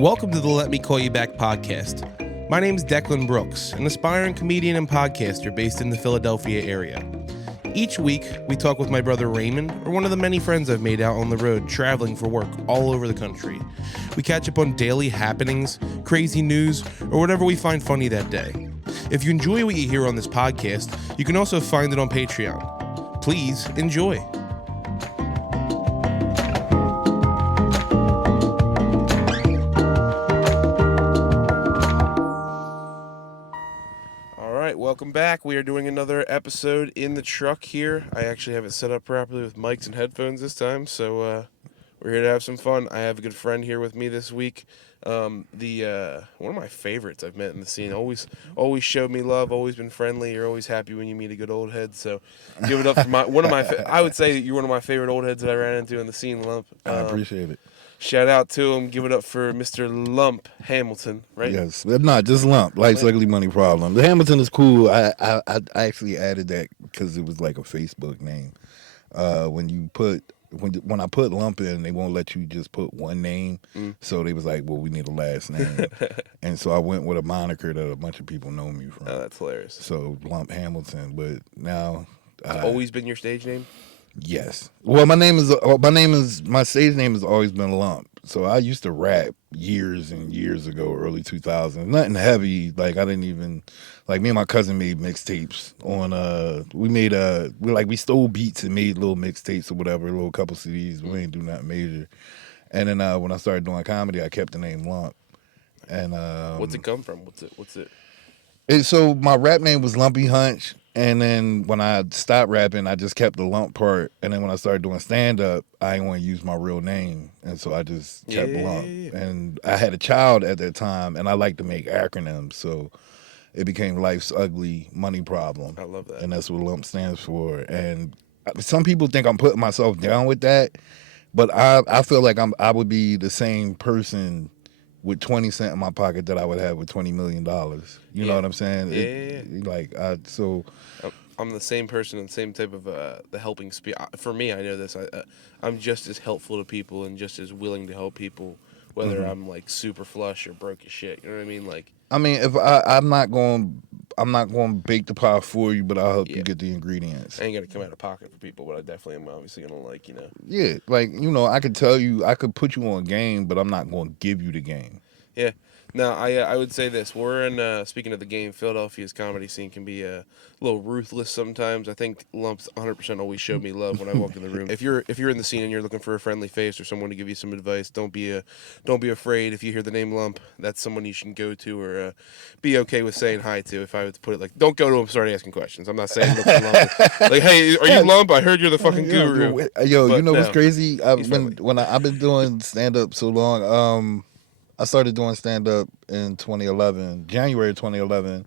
Welcome to the Let Me Call You Back podcast. My name is Declan Brooks, an aspiring comedian and podcaster based in the Philadelphia area. Each week, we talk with my brother Raymond, or one of the many friends I've made out on the road traveling for work all over the country. We catch up on daily happenings, crazy news, or whatever we find funny that day. If you enjoy what you hear on this podcast, you can also find it on Patreon. Please enjoy. Welcome back. We are doing another episode in the truck here. I actually have it set up properly with mics and headphones this time, so we're here to have some fun. I have a good friend here with me this week. One of my favorites I've met in the scene. Always showed me love. Always been friendly. You're always happy when you meet a good old head. So give it up for I would say that you're one of my favorite old heads that I ran into in the scene, Lump. I appreciate it. Shout out to him. Give it up for Mr. Lump Hamilton, right? Yes, not just Lump. Life's Ugly Money Problem. The Hamilton is cool. I actually added that because it was like a Facebook name. When I put Lump in, they won't let you just put one name. So they was like, well, we need a last name. And so I went with a moniker that a bunch of people know me from. Oh, that's hilarious. So Lump Hamilton, but now it's always been your stage name? Yes. Well, my stage name has always been Lump. So I used to rap years and years ago, early 2000s. Nothing heavy. Like I didn't even me and my cousin made mixtapes on we stole beats and made little mixtapes or whatever, a little couple CDs. We ain't do nothing major. And then when I started doing comedy, I kept the name Lump. And what's it come from? What's it? So my rap name was Lumpy Hunch. And then when I stopped rapping, I just kept the Lump part. And then when I started doing stand-up, I didn't want to use my real name. And so I just kept Lump. Yeah. And I had a child at that time, and I like to make acronyms. So it became Life's Ugly Money Problem. I love that. And that's what Lump stands for. And some people think I'm putting myself down with that. But I feel like I would be the same person with 20 cents in my pocket that I would have with $20 million. You know what I'm saying? I'm the same person and the same type of the helping spirit. For me, I know this. I'm just as helpful to people and just as willing to help people, whether I'm like super flush or broke as shit. You know what I mean? Like, I mean, if I'm not going to bake the pie for you, but I'll help you get the ingredients. I ain't gonna come out of pocket for people, but I definitely am obviously gonna Yeah, I could tell you, I could put you on game, but I'm not going to give you the game. Yeah. Now, I would say this. We're in, speaking of the game, Philadelphia's comedy scene can be a little ruthless sometimes. I think Lump's 100% always showed me love when I walk in the room. If you're in the scene and you're looking for a friendly face or someone to give you some advice, don't be afraid. If you hear the name Lump, that's someone you should go to or be okay with saying hi to. If I would put it like, don't go to him and start asking questions. I'm not saying look for Lump. Like, hey, are you Lump? I heard you're the fucking guru. Yo, but, what's crazy? I've been doing stand-up so long, I started doing stand-up in 2011, January 2011.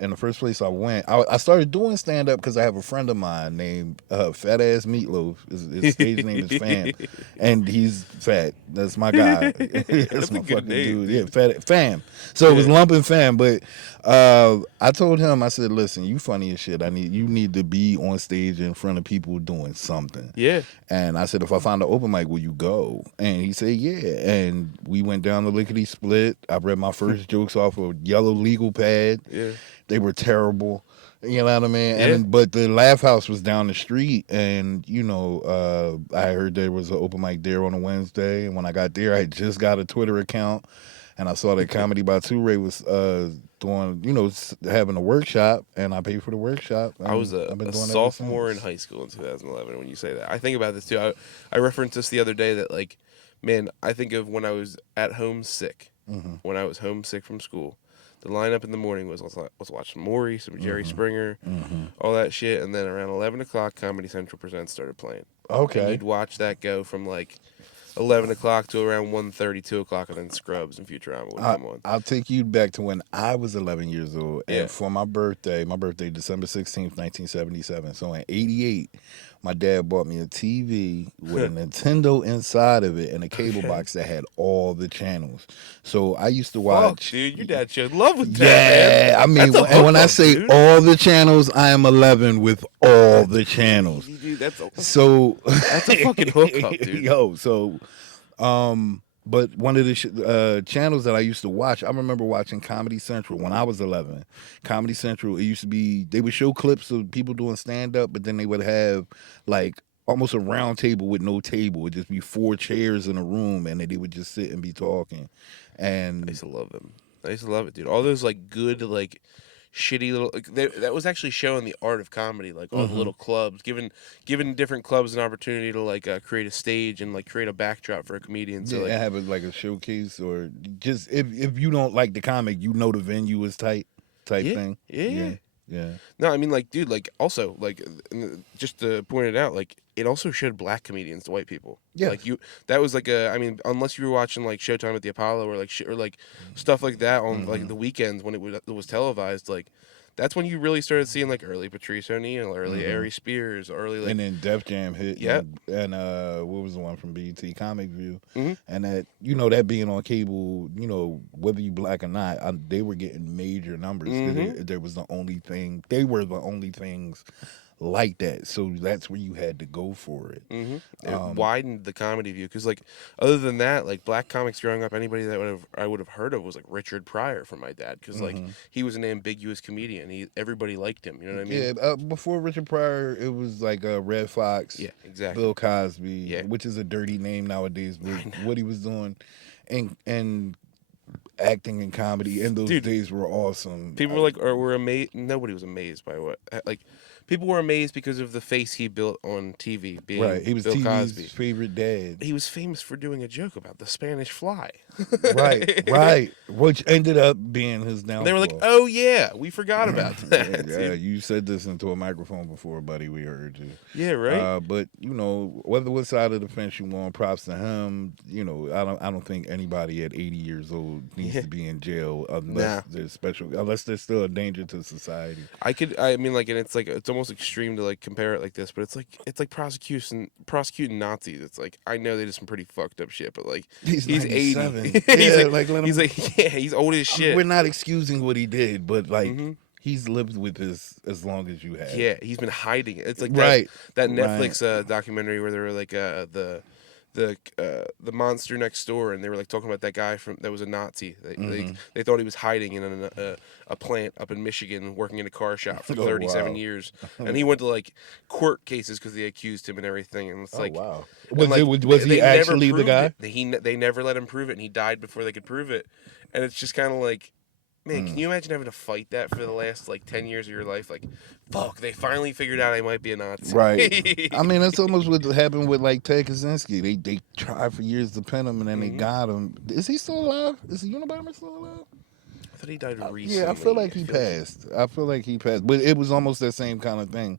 In the first place I went, I started doing stand-up because I have a friend of mine named Fat Ass Meatloaf. His stage name is Fam, and he's fat. That's my guy. That's my fucking name, dude. Yeah, Fam. So it was Lump and Fam, but I told him, I said, listen, you funny as shit. You need to be on stage in front of people doing something. Yeah. And I said, if I find an open mic, will you go? And he said, yeah. And we went down the lickety split. I read my first jokes off a yellow legal pad. Yeah. They were terrible. You know what I mean? Yeah. But the Laugh House was down the street, and I heard there was an open mic there on a Wednesday. And when I got there, I had just got a Twitter account, and I saw that Comedy by Two-Ray was doing, having a workshop, and I paid for the workshop. I was a sophomore in high school in 2011 when you say that. I think about this too. I referenced this the other day that, like, man, I think of when I was at home sick, when I was homesick from school. The lineup in the morning was let's watch Maury, some Jerry Springer, all that shit, and then around 11 o'clock, Comedy Central Presents started playing. Okay. And you'd watch that go from like 11 o'clock to around 1:30, 2 o'clock, and then Scrubs and Futurama would come on. I'll take you back to when I was 11 years old, and for my birthday, December 16th, 1977, so in 88, my dad bought me a TV with a Nintendo inside of it and a cable box that had all the channels. So I used to watch. Fuck, dude, your dad showed love with that, man. Yeah, I mean, and when I say all the channels, I am 11 with all the channels. Dude, that's a fucking hookup, dude. Yo, so But one of the channels that I used to watch, I remember watching Comedy Central when I was 11. Comedy Central, it used to be, they would show clips of people doing stand up, but then they would have like almost a round table with no table. It'd just be four chairs in a room, and then they would just sit and be talking. I And used to love them. I used to love it, dude. All those like good like shitty little that was actually showing the art of comedy, like all the hmm little clubs, giving different clubs an opportunity to like create a stage and like create a backdrop for a comedian. So yeah, like, have it like a showcase, or just if you don't like the comic, you know the venue is tight, type yeah, thing. yeah. Yeah, yeah. No, I mean, like, dude, like, also, like, just to point it out, like, it also showed black comedians to white people. Like, Yes. that was like a, I mean, unless you were watching like Showtime at the Apollo or like or like stuff like that on like hmm the weekends when it was televised, like, that's when you really started seeing like early Patrice O'Neill, early hmm Ari Spears, early like, And then Def Jam hit, yep, and what was the one from BET, Comic View, hmm and that, that being on cable, whether you black or not, they were getting major numbers because hmm there was the only thing, they were the only things like that, so that's where you had to go for it. It Um, widened the comedy view because, like, other than that, like black comics growing up, anybody that I would have heard of was like Richard Pryor from my dad because like mhm. he was an ambiguous comedian. Everybody liked him. You know what I mean? Yeah, before Richard Pryor, it was like Red Fox, Yeah, exactly. Bill Cosby, Yeah, which is a dirty name nowadays, but I know, what he was doing, and acting and comedy in those dude. days were awesome. People were like, or were amazed. Nobody was amazed by what like. People were amazed because of the face he built on TV, Right, being he was Bill TV's Cosby. favorite dad. He was famous for doing a joke about the Spanish fly. Right, right, which ended up being his They were like, downfall. "Oh yeah, we forgot about that." Yeah, Dude. you said this into a microphone before, buddy. We heard you. Yeah, right. But whether what side of the fence you on, props to him. I don't think anybody at 80 years old needs Yeah. to be in jail Nah, unless they're still a danger to society. I mean, like, and it's like it's almost extreme to like compare it like this, but it's like prosecuting Nazis. It's like I know they did some pretty fucked up shit, but like He's he's 80. 97. he's Yeah, like like let he's him. like yeah, he's old as We're shit. not excusing what he did, but like hmm he's lived with this as long as you have. Yeah, he's been hiding it. It's like Right, that right. Netflix documentary where they were like the monster next door, and they were like talking about that guy that was a Nazi. hmm They thought he was hiding in a plant up in Michigan, working in a car shop for Oh 37 wow. years, and he went to like court cases because they accused him and everything. And it's Oh like, wow. and like Was he they never actually the proved guy? it. They never let him prove it, and he died before they could prove it. And it's just kind of like. Man, can Mm. you imagine having to fight that for the last like 10 years of your life? Like, fuck, they finally figured out I might be a Right. I Nazi. mean, that's almost what happened with like Ted Kaczynski. They tried for years to pin him, and then they hmm got him. Is he still alive? Is the Unabomber still alive? I thought he died Yeah, I feel recently. like he passed. I feel like he passed, but it was almost that same kind of thing.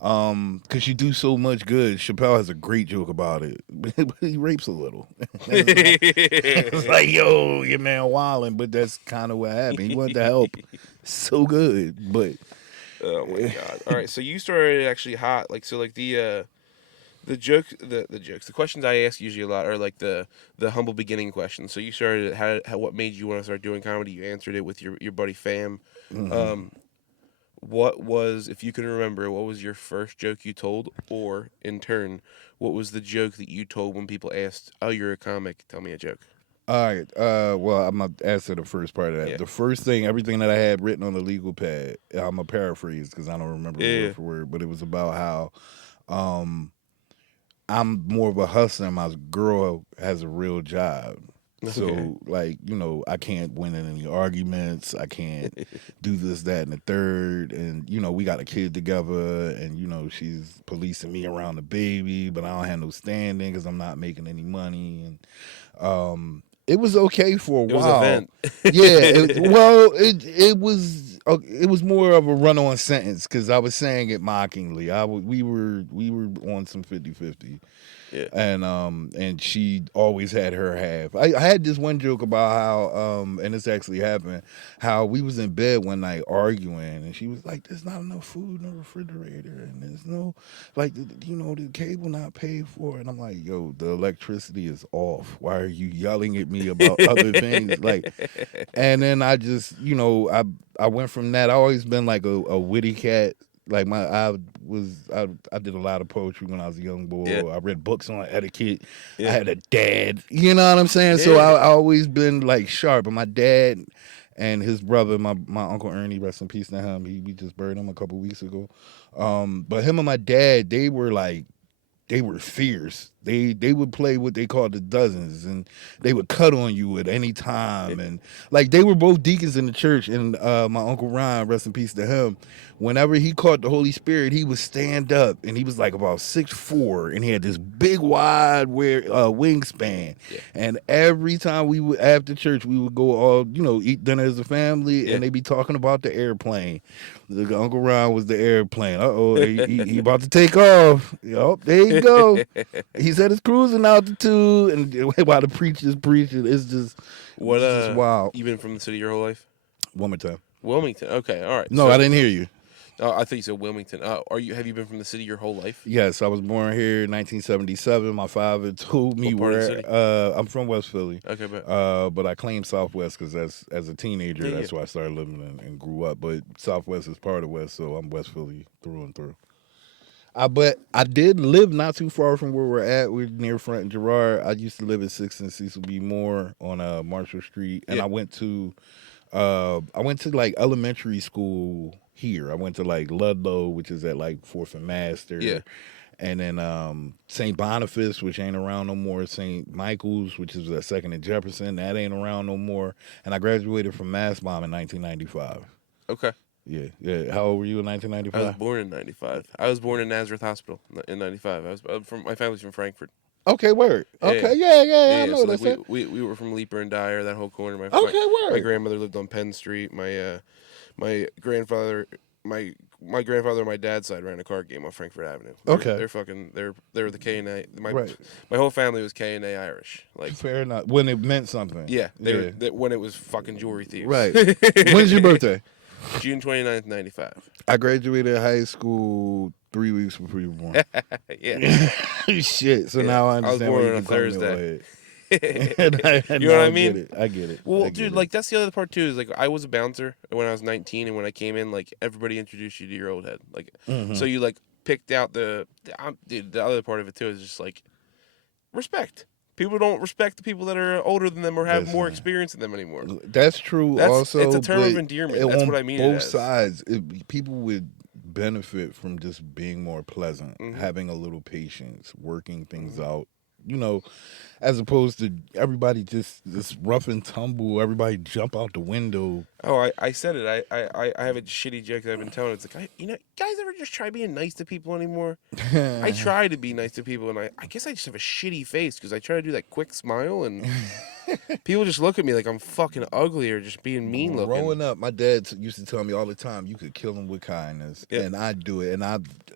Because you do so much good. Chappelle has a great joke about it, but he rapes a little. It's like, yo, your man wilding, but that's kind of what happened. He wanted to help so good, but Oh my god! All right, so you started actually hot, like so, like the joke, the jokes, the questions I ask usually a lot are like the humble beginning questions. So you started how what made you want to start doing comedy? You answered it with your buddy Fam. mhm. Um, what was, if you can remember, what was your first joke you told, or in turn, what was the joke that you told when people asked, "Oh, you're a comic. Tell me a joke." All right. Well, I'm gonna answer the first part of that. Yeah. The first thing, everything that I had written on the legal pad, I'm gonna paraphrase because I don't remember Yeah. word for word, but it was about how um, I'm more of a hustler. And my girl has a real job. Okay. So, like, I can't win in any arguments. I can't do this, that, and the third. And, we got a kid together, and, she's policing me around the baby, but I don't have no standing because I'm not making any money. And it was okay for a It was a while. vent. Yeah, it was more of a run-on sentence because I was saying it mockingly. We were on some 50-50. Yeah. And she always had her half. I had this one joke about how and this actually happened, how we was in bed one night arguing, and she was like, "There's not enough food in the refrigerator, and there's no the cable not paid for." And I'm like, "Yo, the electricity is off. Why are you yelling at me about other things?" Like, and then I just I went from that. I always been like a witty cat. Like I did a lot of poetry when I was a young Yeah. boy. I read books on etiquette. I Yeah. had a dad. You know what I'm saying? So Yeah. I always been like sharp. And my dad and his brother, my uncle Ernie, rest in peace to him. We just buried him a couple weeks ago. But him and my dad, they were fierce. They would play what they called the dozens, and they would cut on you at any time. And like they were both deacons in the church. And my uncle Ron, rest in peace to him, whenever he caught the Holy Spirit, he would stand up, and he was like about 6'4", and he had this big wide wingspan. Yeah. And every time we would after church, we would go all eat dinner as a family, Yeah. and they'd be talking about the airplane. The Uncle Ron was the airplane. He about to take off. Yup, there you go. He said it's cruising altitude, and while the preacher's preaching, it's just wild. You been from the city your whole life? One more time. Wilmington. Okay, all right. No, I didn't hear you. Oh, I thought you said Wilmington. Have you been from the city your whole life? Yes, I was born here in 1977. My father told me What part of the where. I'm from West Philly. Okay, but I claim Southwest because as a teenager, that's where I started living and grew up. But Southwest is part of West, so I'm West Philly through and through. But I did live not too far from where we're at. We're near Front and Girard. I used to live at 6th and Cecil B. Moore on Marshall Street, and I went to like elementary school here. I went to like Ludlow, which is at like 4th and Master. Yeah. And then St. Boniface, which ain't around no more. St. Michael's, which is at 2nd and Jefferson, that ain't around no more. And I graduated from Mastbaum in 1995. Okay. Yeah. How old were you in 1995? I was born in 95. I was born in Nazareth Hospital in 95. My family's from Frankfurt. Okay, word. Okay, yeah. I know so that's like it. we were from Leaper and Dyer, that whole corner. Word. My grandmother lived on Penn Street. My grandfather my grandfather on my dad's side ran a card game on Frankfurt Avenue. They're the K and A. My whole family was K and A Irish. Like fair enough. When it meant something. Yeah, when it was fucking jewelry thieves. Right. When's your birthday? June 29th, 95. I graduated high school 3 weeks before you were born. Yeah. Shit. So now I understand why you on a Thursday. You know what I mean? I get it. Well, dude, like that's the other part too. Is like I was a bouncer when I was 19, and when I came in, like everybody introduced you to your old head. Like, so you like picked out the other part of it too is just like respect. People don't respect the people that are older than them or have more experience than them anymore. That's true. It's a term of endearment. That's what I mean. Both sides, people would benefit from just being more pleasant, having a little patience, working things out. As opposed to everybody just rough and tumble, everybody jump out the window. Oh, I said it. I have a shitty joke that I've been telling. It's like, guys ever just try being nice to people anymore? I try to be nice to people, and I guess I just have a shitty face because I try to do that quick smile, and people just look at me like I'm fucking ugly or just being mean looking. Growing up, my dad used to tell me all the time, you could kill him with kindness, and I do it, and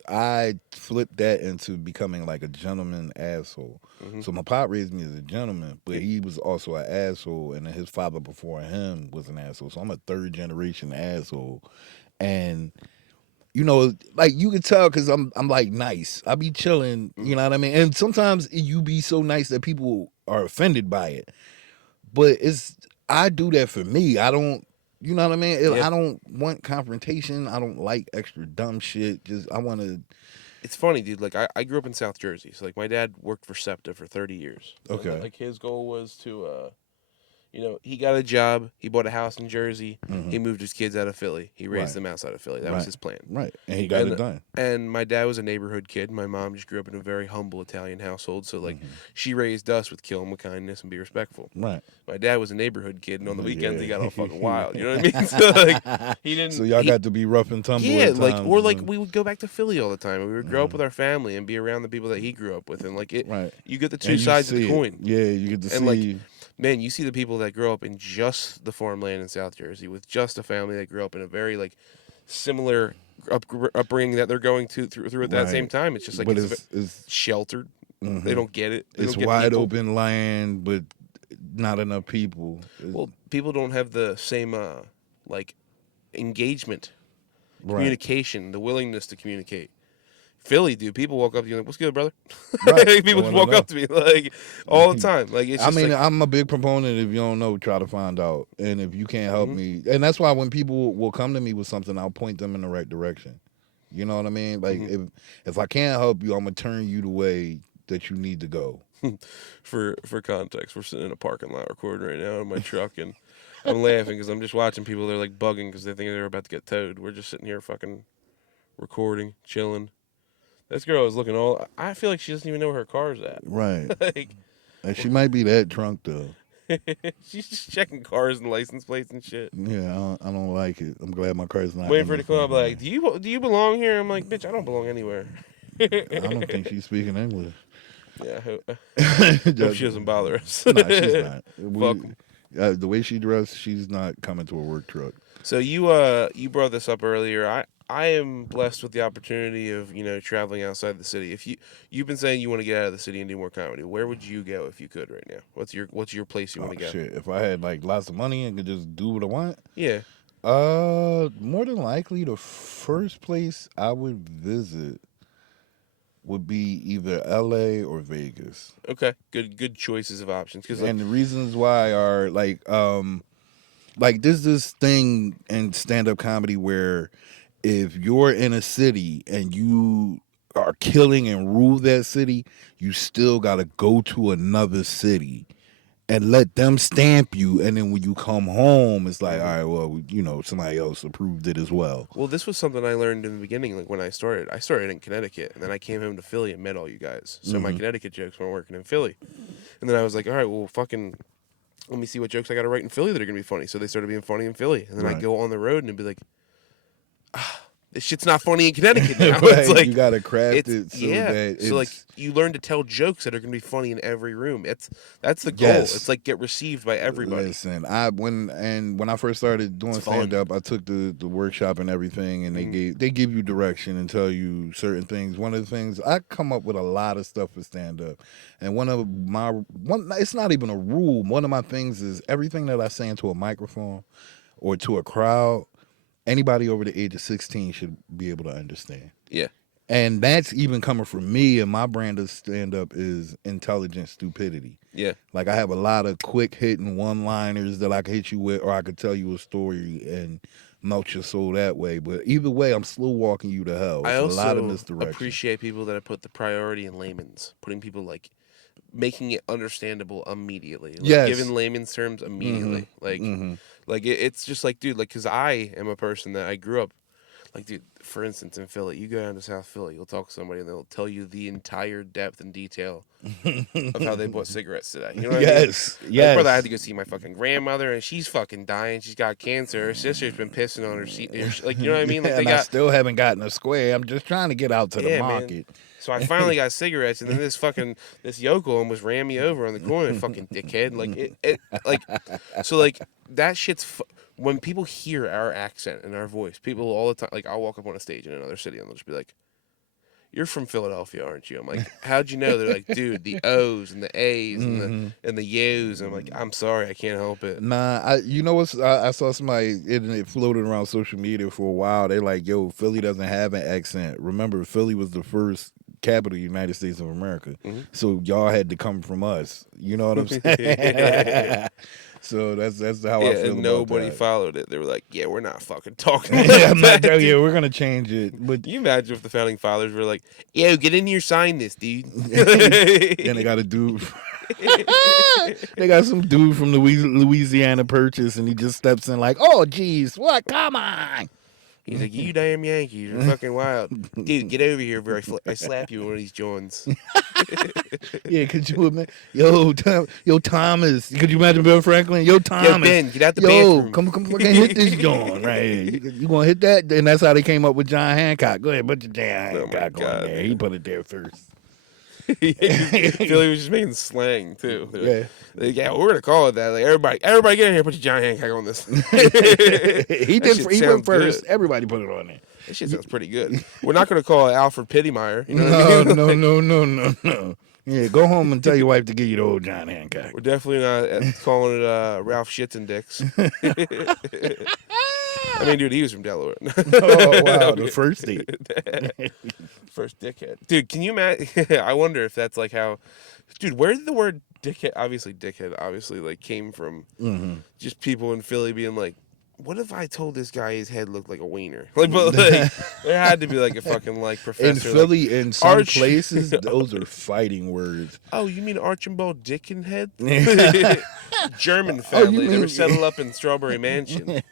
I flipped that into becoming like a gentleman asshole. So my pop raised me as a gentleman, but he was also an asshole, and then his father before him was an asshole. So I'm a third generation asshole, and like you could tell because I'm like nice. I be chilling, you know what I mean. And sometimes you be so nice that people are offended by it, but I do that for me. I don't. You know what I mean? I don't want confrontation. I don't like extra dumb shit. I want to. It's funny, dude. Like I grew up in South Jersey, so like my dad worked for SEPTA for 30 years. Okay. And, like his goal was to, he got a job. He bought a house in Jersey. He moved his kids out of Philly. He raised them outside of Philly. That was his plan. Right, and he got it done. And my dad was a neighborhood kid. My mom just grew up in a very humble Italian household, so like she raised us with kill him with kindness and be respectful. Right. My dad was a neighborhood kid, and on the weekends he got all fucking wild. You know what I mean? So like he didn't. So y'all got to be rough and tumble. Yeah, at like times, we would go back to Philly all the time. We would grow up with our family and be around the people that he grew up with, and like it. Right. You get the two sides of the coin. Yeah, you get to see. Like, man, you see the people that grow up in just the farmland in South Jersey with just a family that grew up in a very like similar upbringing that they're going through at that same time. It's just like it's sheltered. They don't get it. It's wide open land, but not enough people. Well, people don't have the same like engagement, communication, the willingness to communicate. Philly, dude, people walk up to you like, "What's good, brother?" Right. People walk up to me like all the time. Like it's just I'm a big proponent. If you don't know, try to find out, and if you can't help me, and that's why when people will come to me with something, I'll point them in the right direction. You know what I mean? Like Mm-hmm. if I can't help you, I'm gonna turn you the way that you need to go. For context, we're sitting in a parking lot recording right now in my truck, and I'm laughing because I'm just watching people. They're like bugging because they think they're about to get towed. We're just sitting here fucking recording, chilling. This girl is looking all. I feel like she doesn't even know where her car's at. Right. Like, And she might be that drunk though. she's just checking cars and license plates and shit. Yeah, I don't like it. I'm glad my car's not Waiting in for her the to come up, front like, lane. do you belong here? I'm like, bitch, I don't belong anywhere. I don't think she's speaking English. Yeah, hope Just- she doesn't bother us. nah, she's not. Fuck. The way she dressed, she's not coming to a work truck. So you brought this up earlier. I am blessed with the opportunity of traveling outside the city. If you've been saying you want to get out of the city and do more comedy, where would you go if you could right now? What's your place you want Oh to go? shit! If I had like lots of money and could just do what I want, Yeah. more than likely the first place I would visit would be either L.A. or Vegas. Okay. Good choices of options because And the reasons why are like there's this thing in stand-up comedy where if you're in a city and you are killing and rule that city, you still got to go to another city and let them stamp you, and then when you come home it's like, all right, well, somebody else approved it as well. Well, this was something I learned in the beginning, like when I started. I started in Connecticut, and then I came home to Philly and met all you guys. So my Connecticut jokes weren't working in Philly. And then I was like, all right, well, fucking, let me see what jokes I got to write in Philly that are going to be funny. So they started being funny in Philly. And then Right. I'd go on the road and it'd be like, this shit's not funny in Connecticut now. Right, It's like, you got to craft it so yeah. that it's... So like you learn to tell jokes that are going to be funny in every room. That's the goal. Yes. It's like get received by everybody. Listen, when I first started doing It's fun. stand up, I took the workshop and everything, and they give you direction and tell you certain things. One of the things, I come up with a lot of stuff for stand up, and it's not even a rule. One of my things is everything that I say into a microphone or to a crowd, anybody over the age of 16 should be able to understand. Yeah. And that's even coming from me, and my brand of stand-up is intelligent stupidity. Yeah. Like, I have a lot of quick hitting one-liners that I could hit you with, or I could tell you a story and melt your soul that way. But either way, I'm slow walking you to hell. I It's also a lot of misdirection. appreciate people that have put the priority in layman's, putting people like making it understandable immediately. Like, Yes. Given layman's terms immediately. Like it's just like, dude, like, because I am a person that I grew up, like, dude, for instance, in Philly, you go down to South Philly, you'll talk to somebody and they'll tell you the entire depth and detail of how they bought cigarettes today. You know what I mean? Yes. Like, brother, I had to go see my fucking grandmother and she's fucking dying. She's got cancer. Her sister's been pissing on her seat. Like, you know what I mean? Like, And I still haven't gotten a square. I'm just trying to get out to the market. Man. So I finally got cigarettes, and then this yokel almost ran me over on the corner, fucking dickhead. Like that shit's when people hear our accent and our voice, people all the time, like, I'll walk up on a stage in another city and they'll just be like, "You're from Philadelphia, aren't you?" I'm like, "How'd you know?" They're like, "Dude, the O's and the A's and the U's." And I'm like, "I'm sorry, I can't help it." Nah, you know what? I saw somebody, it floated around social media for a while. They're like, yo, Philly doesn't have an accent. Remember, Philly was the first capital of the United States of America. So y'all had to come from us. You know what I'm saying? So that's how I feel and about nobody that. followed it. They were like, "Yeah, we're not fucking talking." Yeah, Like that, yeah, we're gonna change it. But Can you imagine if the founding fathers were like, "Yo, get in here, sign this, dude." then they got a dude. They got some dude from Louisiana Purchase, and he just steps in like, "Oh, geez, what? Come on!" He's like, "You damn Yankees are fucking wild, dude. Get over here, before I slap you with one of these joints." Yeah, could you imagine? Yo, Thomas. Could you imagine Bill Franklin? Yo, Thomas. Yo, Ben, get out the Yo, bathroom. come fucking hit this joint right here. You gonna hit that? And that's how they came up with John Hancock. Go ahead, put your John Oh my Hancock on God, there. man. He put it there first. Philly was just making slang too. Yeah. Yeah, we're gonna call it that. Like, everybody get in here, put your John Hancock on this. He That shit went sounds first. good. Everybody put it on there. That shit sounds pretty good. We're not gonna call it Alfred Pittymeyer. You know what I mean? No. Yeah, go home and tell your wife to get you the old John Hancock. We're definitely not calling it Ralph Shits and Dicks. I mean, dude, he was from Delaware. Oh, wow, the first date. First dickhead. Dude, can you imagine? I wonder if that's like how... Dude, where did the word dickhead, obviously, like, came from? Just people in Philly being like, what if I told this guy his head looked like a wiener? Like, but like, there had to be like a fucking like In professor. Philly, like, in some places, those are fighting words. Oh, you mean Archibald Dickenhead? Yeah. German Oh, you family. They mean were settled up in Strawberry Mansion.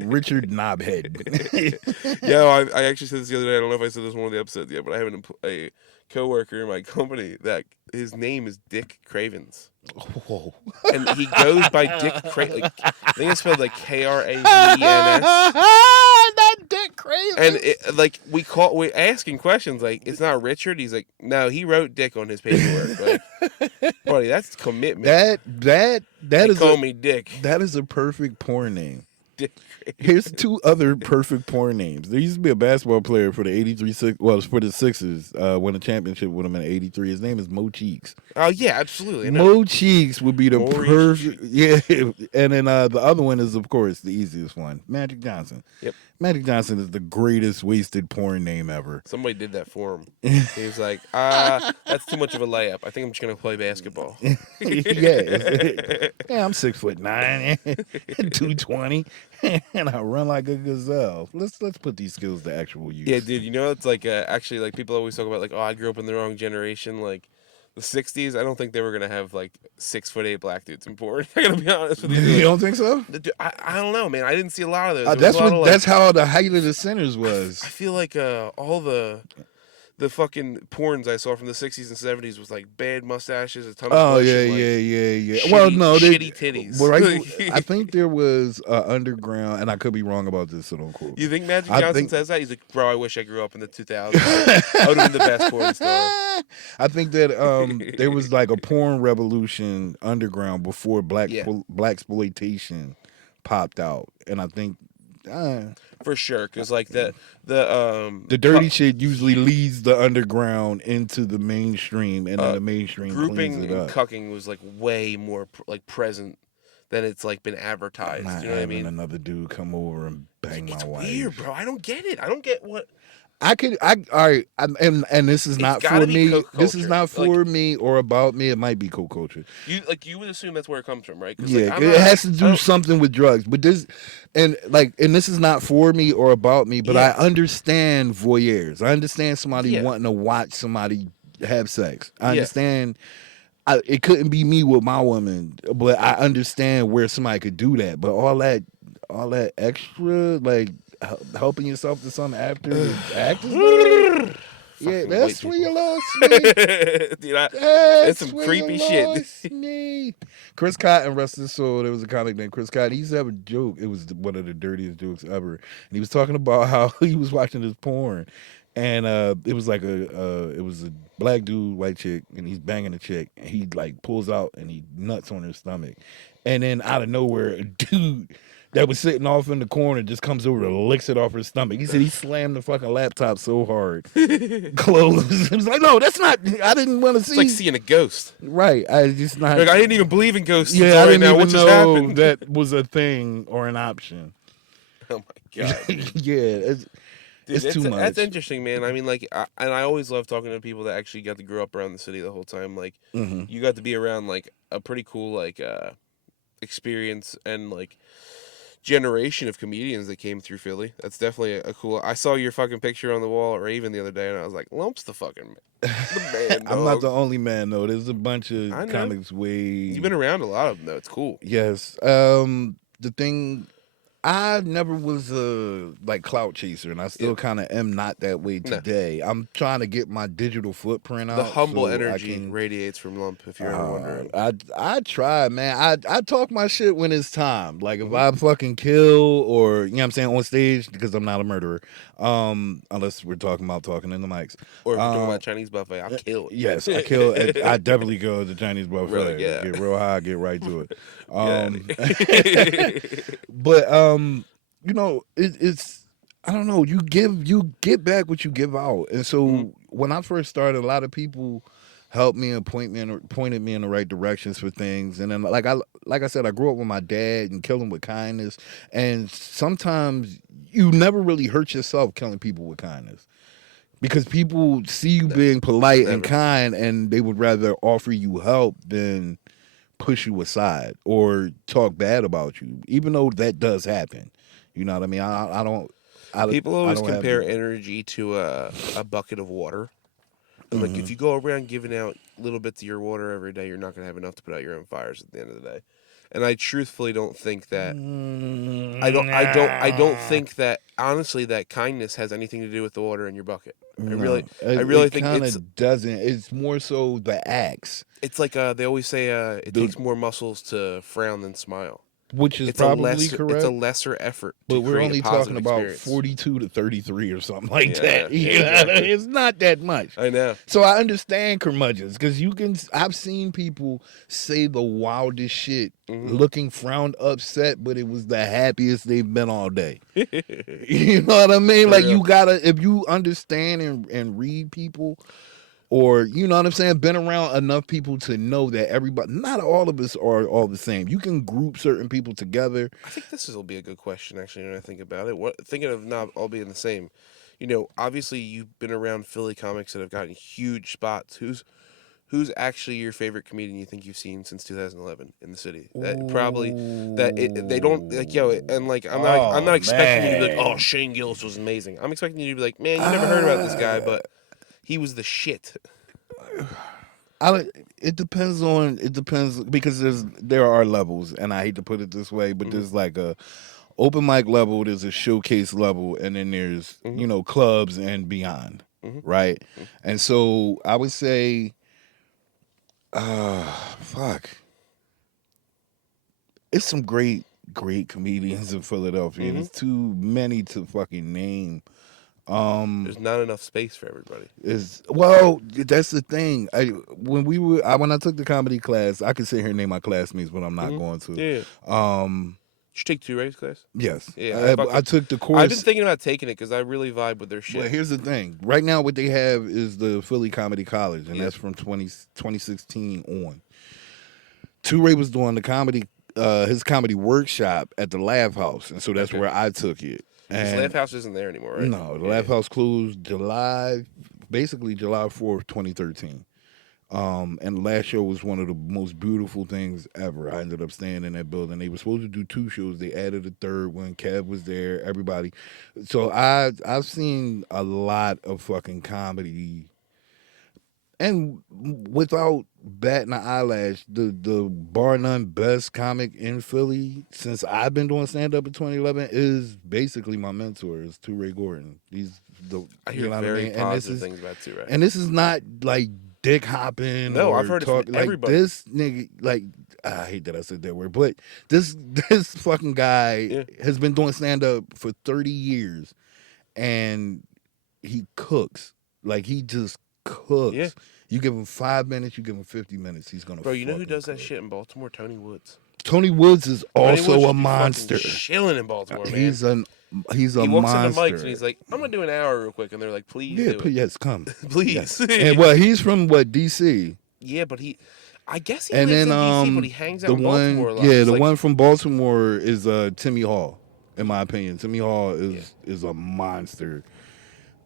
Richard Knobhead? Yeah, I actually said this the other day. I don't know if I said this in one of the episodes yet, but I have a coworker in my company that his name is Dick Cravens. Whoa. And he goes by Dick Cravens. Like, I think it's spelled like Kravens. That Dick Cravens. And like we're asking questions like, it's not Richard. He's like, no, he wrote Dick on his paperwork. Like, buddy, that's commitment. That is call me Dick. That is a perfect porn name. Dick. Here's two other perfect porn names. There used to be a basketball player for the for the Sixers, won a championship with him in '83. His name is Mo Cheeks. Oh yeah, absolutely. Mo Cheeks would be the Maurice perfect. Yeah, and then the other one is of course the easiest one, Magic Johnson. Yep. Magic Johnson is the greatest wasted porn name ever. Somebody did that for him. He was like, that's too much of a layup. I think I'm just gonna play basketball. Yeah, I'm 6'9", 220, and I run like a gazelle. Let's put these skills to actual use. Yeah, dude. You know, it's like actually like people always talk about like, oh, I grew up in the wrong generation. Like the '60s, I don't think they were gonna have like 6'8" black dudes in porn. I gotta be honest with you. You don't think so? I don't know, man. I didn't see a lot of those. That's how the height of the centers was. I feel like all the fucking porns I saw from the '60s and '70s was like bad mustaches, a ton of bush, yeah. Shitty, Well, no, shitty titties. Well, I think there was underground, and I could be wrong about this, so don't quote. You think Magic Johnson says that? He's like, bro, I wish I grew up in the 2000s. I would have been the best porn star. I think that there was like a porn revolution underground before black exploitation popped out, and I think. For sure, because like the dirty shit usually leads the underground into the mainstream, and then the mainstream grouping cleans it up. and cucking was like way more like present than it's like been advertised. Not you know what I mean? Another dude come over and bang my wife. Weird, bro. I don't get it. I don't get what. All right, and this is not for me. This is not for me or about me. It might be coke culture. You would assume that's where it comes from, right? Yeah, it has to do something with drugs. But this, and this is not for me or about me. But I understand voyeurs. I understand somebody wanting to watch somebody have sex. I understand. It couldn't be me with my woman, but I understand where somebody could do that. But all that extra, like helping yourself to something after the act is yeah, that's where you lost me. Dude, that's some creepy shit. Me. Chris Cotton, rest his soul. There was a comic named Chris Cotton. He used to have a joke. It was one of the dirtiest jokes ever. And he was talking about how he was watching this porn, and it was like it was a black dude, white chick, and he's banging a chick, and he like pulls out and he nuts on her stomach, and then out of nowhere, a dude that was sitting off in the corner just comes over and licks it off her stomach. He said he slammed the fucking laptop so hard. Closed. He was like, no, that's not, I didn't want to see. It's like seeing a ghost. Right. I just not. Like, I didn't even believe in ghosts. Yeah, I didn't now. even What just know happened? that was a thing or an option. Oh my God. Yeah. It's too much. That's interesting, man. I mean, like, and I always love talking to people that actually got to grow up around the city the whole time. Like, you got to be around, like, a pretty cool, like, experience and, like, generation of comedians that came through Philly. That's definitely a cool. I saw your fucking picture on the wall at Raven the other day, and I was like, Lump's the fucking the man, dog. I'm not the only man, though. There's a bunch of comics way. You've been around a lot of them, though. It's cool. Yes. The thing, I never was a like clout chaser, and I still kind of am not that way today. No. I'm trying to get my digital footprint out. The humble energy radiates from Lump, if you're ever wondering. I try, man. I talk my shit when it's time. Like if I fucking kill or, you know what I'm saying, on stage, because I'm not a murderer. Unless we're talking about talking in the mics. Or if we're talking about Chinese buffet, I'll kill it. Yes, I kill it. I definitely go to the Chinese buffet. Really, yeah. Get real high, get right to it. But you know, it's I don't know. You get back what you give out, and so when I first started, a lot of people helped me and pointed me in the right directions for things. And then, like I said, I grew up with my dad and killing with kindness. And sometimes you never really hurt yourself killing people with kindness, because people see you being polite and kind, and they would rather offer you help than push you aside or talk bad about you, even though that does happen. You know what I mean? I don't. People I always don't have compare the. energy to a bucket of water. And like Hmm. if you go around giving out little bits of your water every day, you're not gonna have enough to put out your own fires at the end of the day. And I truthfully don't think that I don't Nah. think that honestly that kindness has anything to do with the water in your bucket. No, I really it think kind of doesn't. It's more so the acts, it's like they always say it the takes more muscles to frown than smile. which is probably It's a correct. lesser effort to But we're create a only talking positive about experience. 42 to 33 or something like Yeah, I know. that. Yeah, You know, exactly. it's not that much. I know. So I understand curmudgeons because you can. I've seen people say the wildest shit, Hmm. looking frowned upset, but it was the happiest they've been all day. You know what I mean? For Like real. you gotta, if you understand and read people, or you know what I'm saying, been around enough people to know that everybody, not all of us are all the same. You can group certain people together. I think this will be a good question actually when I think about it. What thinking of not all being the same. Obviously you've been around Philly comics that have gotten huge spots. Who's actually your favorite comedian you think you've seen since 2011 in the city? That probably they don't like and like I'm Oh not expecting you to be like, "Oh, man. Shane Gillis was amazing." I'm expecting you to be like, "Man, you never heard about this guy, Uh, but he was the shit." it depends on, it depends because there are levels, and I hate to put it this way, but Mhm. there's like a open mic level, there's a showcase level, and then there's Mhm. clubs and beyond, Mhm. right? Mhm. And so I would say, fuck, it's some great comedians in Philadelphia, and Mhm. it's too many to fucking name. There's not enough space for everybody. Is well, that's the thing. When I took the comedy class, I could sit here and name my classmates, but I'm not Mhm. going to. Yeah. Yeah. Um, Did you take two race class? yes, Yeah, I took the I've been course. thinking about taking it because I really vibe with their Well, shit. here's the thing. Right now, what they have is the Philly Comedy College, and Yeah. that's from 2016 on. Two Ray was doing the comedy, his comedy workshop at the Laugh House, and so that's Okay. where I took it. Because Laugh And House isn't there anymore, right? no, the Yeah. Laugh House closed basically July 4th, 2013. And the last show was one of the most beautiful things ever. I ended up staying in that building. They were supposed to do two shows. They added a third one. Kev was there. Everybody. So I've seen a lot of fucking comedy, and without batting an eyelash, the bar none best comic in Philly since I've been doing stand up in 2011 is basically my mentor. Is Two Ray Gordon. He's the I hear you know what I very mean. positive things about Ture. And this is not like dick hopping No, I've or heard it from talk like everybody. this nigga. Like I hate that I said that word, but this this fucking guy Yeah. has been doing stand up for 30 years, and he cooks. Like he just Yeah. cooks. You give him 5 minutes, you give him 50 minutes, he's gonna Bro, you know who fucking does that cook. shit in Baltimore? Tony Woods. Tony Woods is Tony Woods also a just be fucking monster. chilling in Baltimore, man. He's an he's a He walks into mics and monster. he's like, I'm going to do an hour real quick. And they're like, please Yeah, do it. yes, come. Please. Yes. And well, he's from what, DC. Yeah, but I guess he And lives then in D.C., but he hangs out the in Baltimore one, a lot. yeah, Because, the like, one from Baltimore is Timmy Hall, in my opinion. Timmy Hall yeah, is a monster.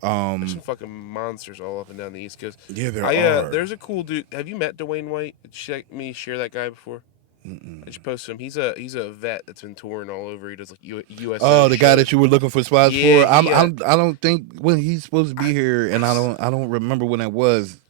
there's some fucking monsters all up and down the East Coast. Yeah, there are. There's a cool dude. Have you met Dwayne White? Check me share that guy before. I just posted him. He's a vet that's been touring all over. He does like Oh, USO the guy shows. that you were looking for spots Yeah, for. he I don't think when he's supposed to be here, and I don't remember when that was.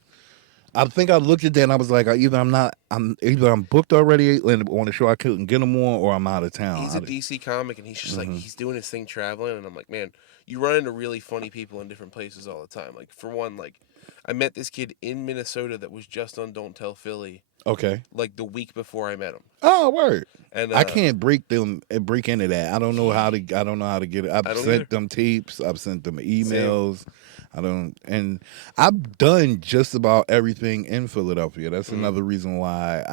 I think I looked at that and I was like, either I'm booked already and on the show I couldn't get him on, or I'm out of he's a town. DC comic, and he's just like Mhm. he's doing his thing traveling, and I'm like, man, you run into really funny people in different places all the time. Like for one, like I met this kid in Minnesota that was just on Don't Tell Philly Okay. like the week before I met him, Oh, word. and I can't break into that. I don't know how to get it. I I've don't either. sent them tapes. I've sent them Same. emails. I don't, and I've done just about everything in Philadelphia. That's Mm, another reason why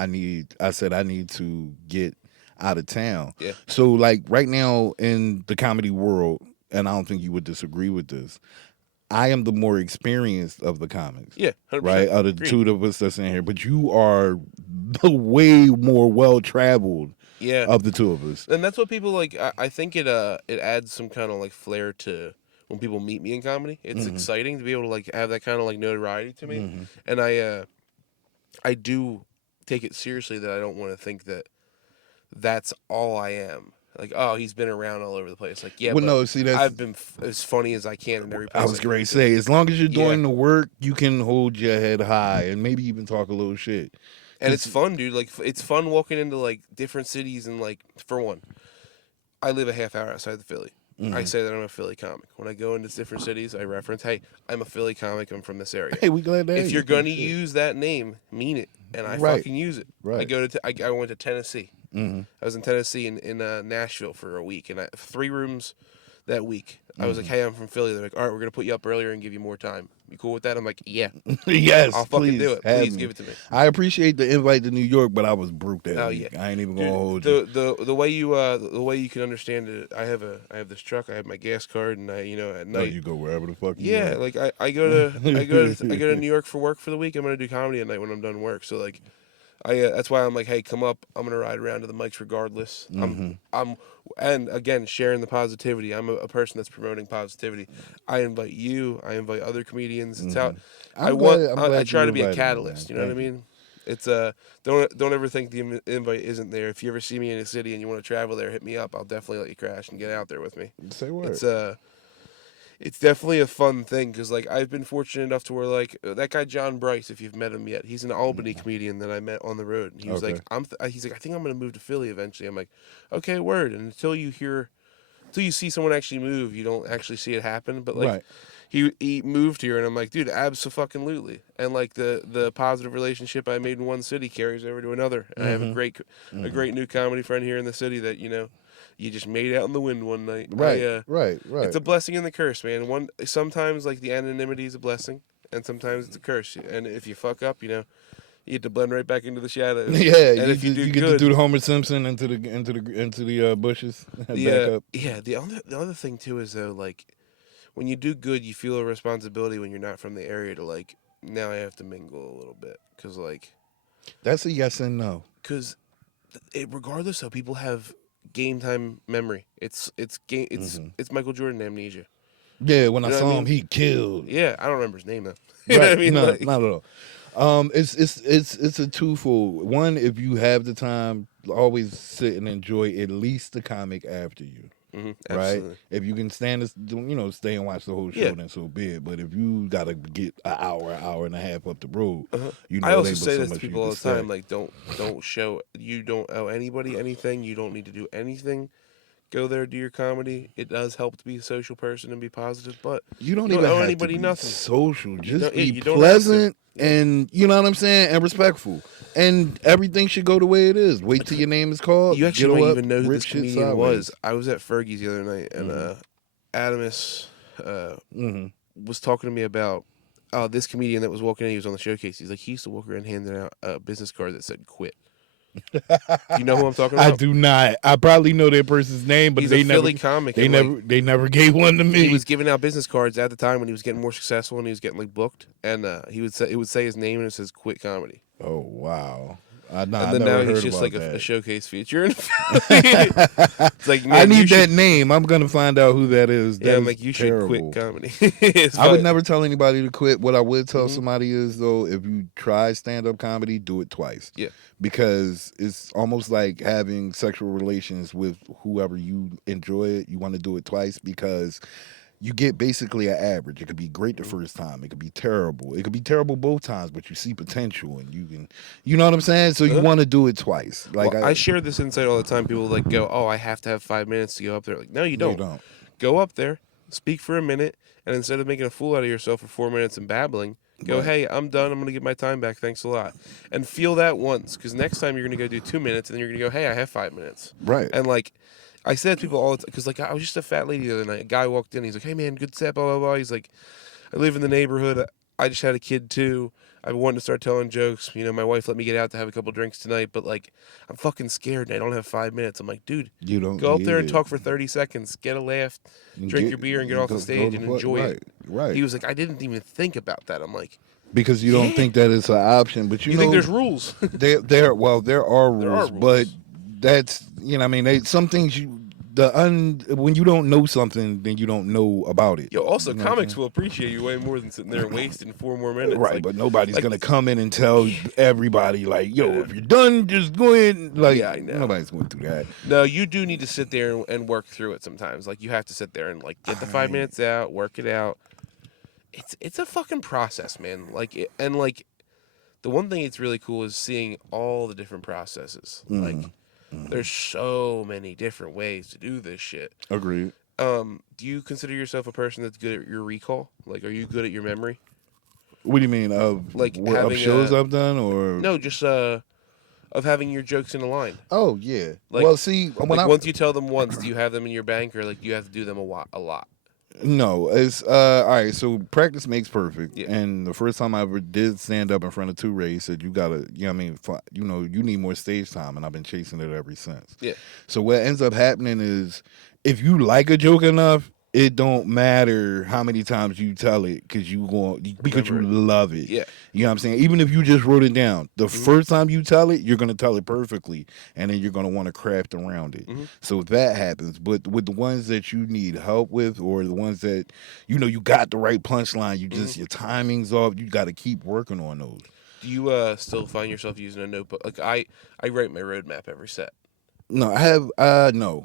I said I need to get out of town. yeah, So like right now in the comedy world, and I don't think you would disagree with this, I am the more experienced of the comics, yeah, 100%. right? Out of the Agreed. two of us that's in here, but you are the way more well traveled Yeah, of the two of us. and that's what people like. I think it adds some kind of like flair to when people meet me in comedy. It's Hmm. exciting to be able to like have that kind of like notoriety to me, Hmm. and I do take it seriously that I don't want to think that that's all I am. Like, oh, he's been around all over the place. Like, yeah, Well, but no, see, that's I've been as funny as I can in every I place was I go going to to. say, as long as you're Yeah. doing the work, you can hold your head high and maybe even talk a little shit. And it's fun, dude. Like, it's fun walking into like different cities and like, for one, I live a half hour outside of Philly. I say that I'm a Philly comic. When I go into different cities, I reference, hey, I'm a Philly comic. I'm from this area. Hey, we glad to have If you. you're going to use that name, mean it. And I Right. fucking use it. Right. I go to, I went to Tennessee. Mm-hmm. I was in Tennessee in Nashville for a week. And 3 rooms that week. I was like, hey, I'm from Philly. They're like, all right, we're going to put you up earlier and give you more time. You cool with that? I'm like, yeah. Yes, I'll fucking please do it. have Please me. give it to me. I appreciate the invite to New York, but I was broke that Oh, week. yeah. I ain't even Dude, gonna hold you. the way you can understand it, I have this truck, I have my gas card, and at No, night. you go wherever the fuck you Yeah, want. like I go to New York for work for the week. I'm gonna do comedy at night when I'm done work. So like, that's why I'm like, hey, come up. I'm gonna ride around to the mics regardless. And again, sharing the positivity. I'm a person that's promoting positivity. I invite you. I invite other comedians. It's how I'm glad I try you to be a invited me, catalyst. man. You know what I Thank you. mean? It's don't ever think the invite isn't there. If you ever see me in a city and you want to travel there, hit me up. I'll definitely let you crash and get out there with me. Say word. It's definitely a fun thing because like I've been fortunate enough to where like that guy John Bryce, if you've met him yet, he's an Albany comedian that I met on the road. And he was like, he's like, I think I'm gonna move to Philly eventually. I'm like, okay, word. And until you see someone actually move, you don't actually see it happen. But like, Right. he moved here, and I'm like, dude, abso-fucking-lutely. And like the positive relationship I made in one city carries over to another. And I have a great new comedy friend here in the city that you just made out in the wind one night. Right. Right. It's a blessing and the curse, man. Sometimes like the anonymity is a blessing, and sometimes it's a curse. And if you fuck up, you get to blend right back into the shadows. Yeah, And if you do get good, to do the Homer Simpson into the bushes. Back up. yeah. The other thing too is though, like when you do good, you feel a responsibility when you're not from the area to like now I have to mingle a little bit because like That's a yes and no. because regardless though, people have game time memory. It's Michael Jordan amnesia. Yeah, when I You know what saw I him, mean? he killed. Yeah, I don't remember his name though. You know Right? what I mean? No, Like, not at all. It's a twofold. One, if you have the time, always sit and enjoy at least the comic after you. Right? absolutely. If you can stand this, stay and watch the whole show, Yeah. then so be it. But if you gotta get an hour and a half up the road, I also it ain't but say so this to much people you all can the time, say. like you don't owe anybody anything. You don't need to do anything. Go there, do your comedy. It does help to be a social person and be positive, but You don't you don't even owe have to anybody be nothing. social. Just be You don't have to. pleasant Yeah. and you know what I'm saying, and respectful. And everything should go the way it is. Wait till your name is called. You Get actually might up, even know who rip this shit comedian sideways. was. I was at Fergie's the other night, and Adamus was talking to me about this comedian that was walking in. He was on the showcase. He's like, he used to walk around handing out a business card that said "quit." Do you know who I'm talking I about? do not. I probably know that person's name, but He's they a never Philly comic. they and, never like, they never gave one to me. he was giving out business cards at the time when he was getting more successful and he was getting like booked, and it would say his name and it says "quit comedy." Oh wow. And I then never now he's heard just about like a that. showcase feature. It's like, man, I you need that should. name. I'm gonna find out who that is. Yeah, That I'm is like, you should terrible. quit comedy. It's I would fine. never tell anybody to quit. What I would tell somebody is though, if you try stand up comedy, do it twice. Yeah. Because it's almost like having sexual relations with whoever you enjoy it. You want to do it twice because you get basically an average. It could be great the first time. It could be terrible. It could be terrible both times, but you see potential and you know what I'm saying? So you want to do it twice. Like Well, I share this insight all the time. People like go, "Oh, I have to have 5 minutes to go up there." Like, no, you no, you don't. don't. Go up there, speak for a minute, and instead of making a fool out of yourself for 4 minutes and babbling, go, Right. "Hey, I'm done. I'm gonna get my time back. Thanks a lot." And feel that once, because next time you're gonna go do 2 minutes, and then you're gonna go, "Hey, I have 5 minutes." Right. And like, I said to people all the time, because like I was just a fat lady the other night. A guy walked in. He's like, "Hey man, good set." Blah blah blah. He's like, "I live in the neighborhood. I just had a kid too. I've been wanting to start telling jokes. My wife let me get out to have a couple drinks tonight, but like, I'm fucking scared and I don't have 5 minutes." I'm like, dude, You don't go up there and yeah. talk for 30 seconds, get a laugh, And drink get- your beer, and get off go- the stage go and the fuck- enjoy right, it. Right. He was like, I didn't even think about that. I'm like, Because you don't Yeah. think that it's an option, but you know think there's rules? there are rules, There are rules. but that's I mean, some things when you don't know something, then you don't know about it. Yo, also, You know what I'm comics saying? will appreciate you way more than sitting there and wasting 4 more minutes. Right, but nobody's like, gonna come in and tell everybody like, yo, know. if you're done, just go in. Like, Yeah, I know. nobody's going through that. No, you do need to sit there and work through it sometimes. Like, you have to sit there and like get the 5 minutes out, work it out. It's a fucking process, man. Like the one thing that's really cool is seeing all the different processes. Like, there's so many different ways to do this shit. Agreed. Do you consider yourself a person that's good at your recall? Like, are you good at your memory? What do you mean of Like what, of having shows I've done or no, just of having your jokes in a line. Oh yeah. Like, well, see, when like I once you tell them once, do you have them in your bank, or like do you have to do them a lot? no, it's all right. So practice makes perfect. Yeah. And the first time I ever did stand up in front of Ray, he said you gotta, you know, what I mean, you need more stage time, and I've been chasing it ever since. Yeah. So what ends up happening is, if you like a joke enough, it don't matter how many times you tell it because you love it. Yeah. You know what I'm saying? Even if you just wrote it down, the first time you tell it, you're gonna tell it perfectly, and then you're gonna want to craft around it. So that happens. But with the ones that you need help with, or the ones that you got the right punchline, you just your timing's off. You got to keep working on those. Do you still find yourself using a notebook? Like I write my roadmap every set. No, I have no.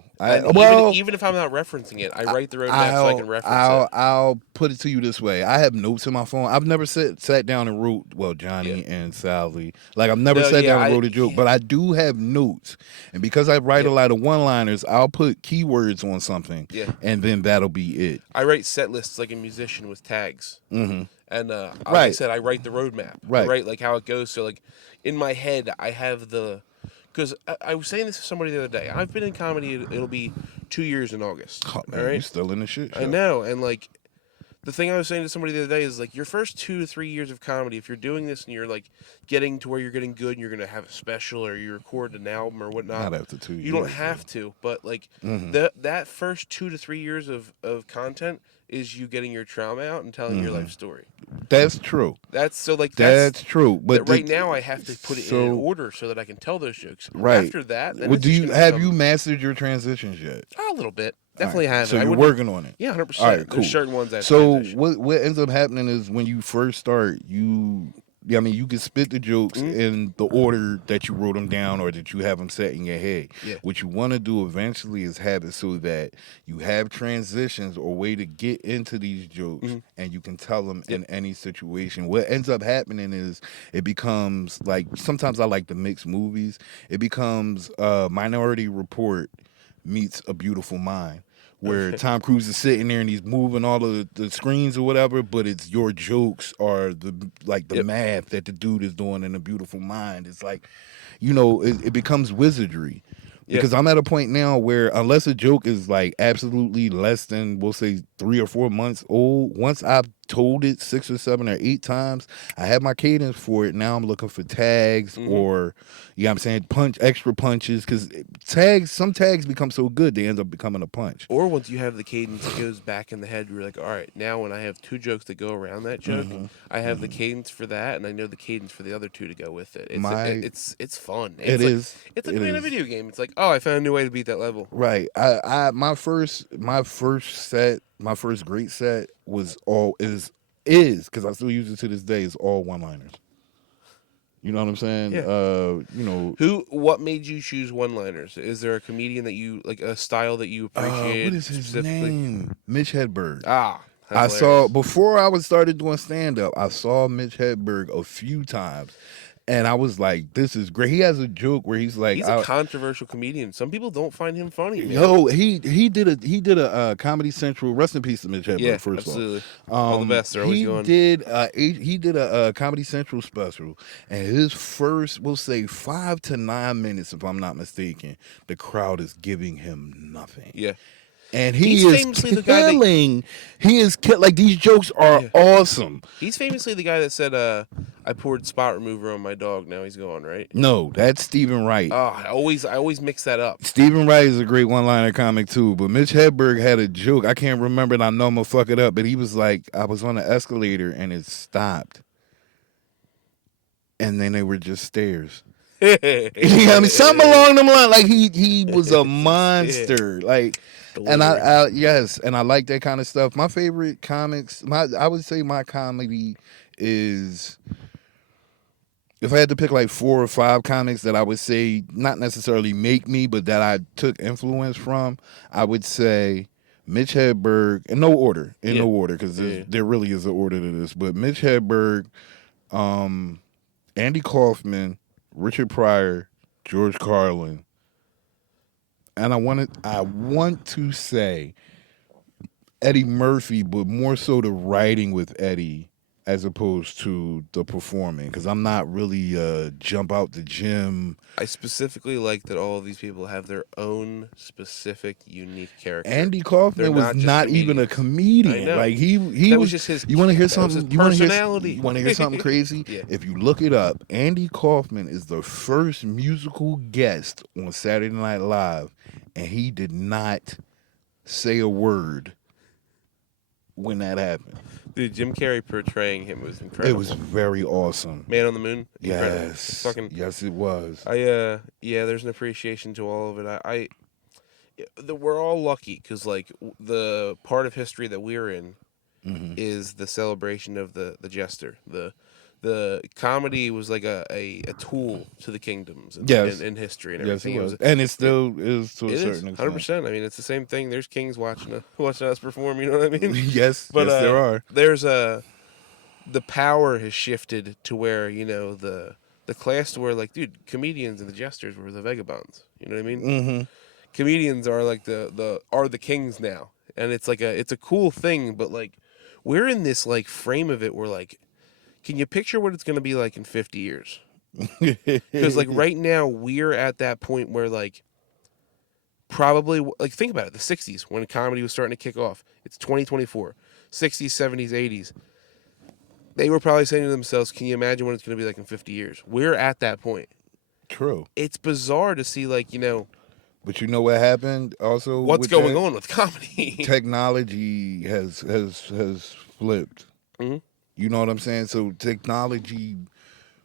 Even if I'm not referencing it, I write the roadmap so I can reference it. I'll put it to you this way. I have notes in my phone. I've never sat down and wrote, Johnny and Sally. Like, I've never sat down and wrote a joke, but I do have notes. And because I write a lot of one-liners, I'll put keywords on something, and then that'll be it. I write set lists like a musician with tags. And like I said, I write the roadmap. Right. I write like how it goes. So like in my head, I have the. Because I was saying this to somebody the other day. I've been in comedy. It'll be 2 years in August. Oh, man, all right, you still in the shit show. I know, and like the thing I was saying to somebody the other day is like your first 2 to 3 years of comedy. If you're doing this and you're like getting to where you're getting good and you're gonna have a special or you record an album or whatnot. Not after 2 years. You don't have to, but like that first 2 to 3 years of content is you getting your trauma out and telling your life story. That's true. That's true. But right now I have to put it in order so that I can tell those jokes. Right. After that, then have you mastered your transitions yet? A little bit. Definitely have. So you're working on it. Yeah, 100%. All right, cool. There's certain ones that. So transition. what ends up happening is when you first start, you can spit the jokes in the order that you wrote them down or that you have them set in your head. Yeah. What you want to do eventually is have it so that you have transitions or way to get into these jokes and you can tell them in any situation. What ends up happening is it becomes like, sometimes I like to mix movies. It becomes Minority Report meets A Beautiful Mind, where Tom Cruise is sitting there and he's moving all of the screens or whatever, but it's your jokes or the math that the dude is doing in A Beautiful Mind. It's like, it becomes wizardry. Because I'm at a point now where unless a joke is like absolutely less than, we'll say, 3 or 4 months old, once I've told it 6 or 7 or 8 times, I have my cadence for it. Now I'm looking for tags or, I'm saying, extra punches. Because some tags become so good, they end up becoming a punch. Or once you have the cadence, it goes back in the head. You're like, all right, now when I have 2 jokes that go around that joke, I have the cadence for that, and I know the cadence for the other 2 to go with it. It's fun. It's like playing a video game. It's like, oh, I found a new way to beat that level. Right. My first great set was because I still use it to this day, is all one-liners. You know what I'm saying? Yeah. What made you choose one-liners? Is there a comedian that you like, a style that you appreciate? What is his name? Mitch Hedberg. I saw, before I started doing stand-up, I saw Mitch Hedberg a few times. And I was like, this is great. He has a joke where he's like, he's a controversial comedian. Some people don't find him funny, man. No, he did a Comedy Central, rest in peace to Mitch Hedberg, first absolutely. of all. All the best. They're always going. He did a Comedy Central special, and his first, we'll say, 5 to 9 minutes, if I'm not mistaken, the crowd is giving him nothing. Yeah. And he's famously the guy like, these jokes are awesome. He's famously the guy that said, I poured spot remover on my dog, now he's gone, right? No, that's Stephen Wright. Oh, I always mix that up. Stephen Wright is a great one-liner comic too, but Mitch Hedberg had a joke. I can't remember it. I know I'm gonna fuck it up, but he was like, I was on the escalator and it stopped. And then they were just stairs. You know what I mean? Something along them lines. Like he was a Yeah. monster. Like, and Delivering. yes, and I like that kind of stuff. My favorite comics, I would say my comedy is, if I had to pick like 4 or 5 comics that I would say not necessarily make me, but that I took influence from, I would say Mitch Hedberg, in no order, because there really is an order to this, but Mitch Hedberg, Andy Kaufman, Richard Pryor, George Carlin, and I want to say Eddie Murphy, but more so the writing with Eddie as opposed to the performing, because I'm not really jump out the gym. I specifically like that all of these people have their own specific, unique character. Andy Kaufman was not even a comedian. I know. Like he that was just his. You want to hear That was his something? personality. You want to hear something crazy? Yeah. If you look it up, Andy Kaufman is the first musical guest on Saturday Night Live, and he did not say a word when that happened. Dude, Jim Carrey portraying him was incredible. It was very awesome. Man on the Moon. Incredible. Yes, Fucking. Yes, it was. Yeah, there's an appreciation to all of it. We're all lucky because like the part of history that we're in is the celebration of the jester. The comedy was like a tool to the kingdoms in history and everything. Yes, it was. And it still is to a certain extent. 100%. I mean, it's the same thing. There's kings watching us perform. You know what I mean? Yes, but there are. There's the power has shifted to where the class to where like, dude, comedians and the jesters were the vagabonds. You know what I mean? Mm-hmm. Comedians are like the kings now, and it's like it's a cool thing. But like, we're in this like frame of it where like, can you picture what it's going to be like in 50 years? Because like right now we're at that point where like probably like think about it, the 60s when comedy was starting to kick off. It's 2024. 60s, 70s, 80s. They were probably saying to themselves, can you imagine what it's going to be like in 50 years? We're at that point. True. It's bizarre to see like, but you know what happened also? What's going on with comedy? Technology has flipped. Mm-hmm. You know what I'm saying? So technology.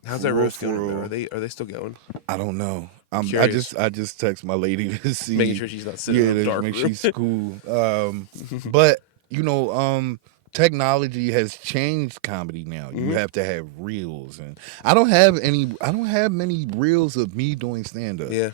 How's that roast going? Are they still going? I don't know. I just text my lady to see, making sure she's not sitting in the dark room. Make sure she's cool. But technology has changed comedy now. You have to have reels, and I don't have many reels of me doing stand up. Yeah.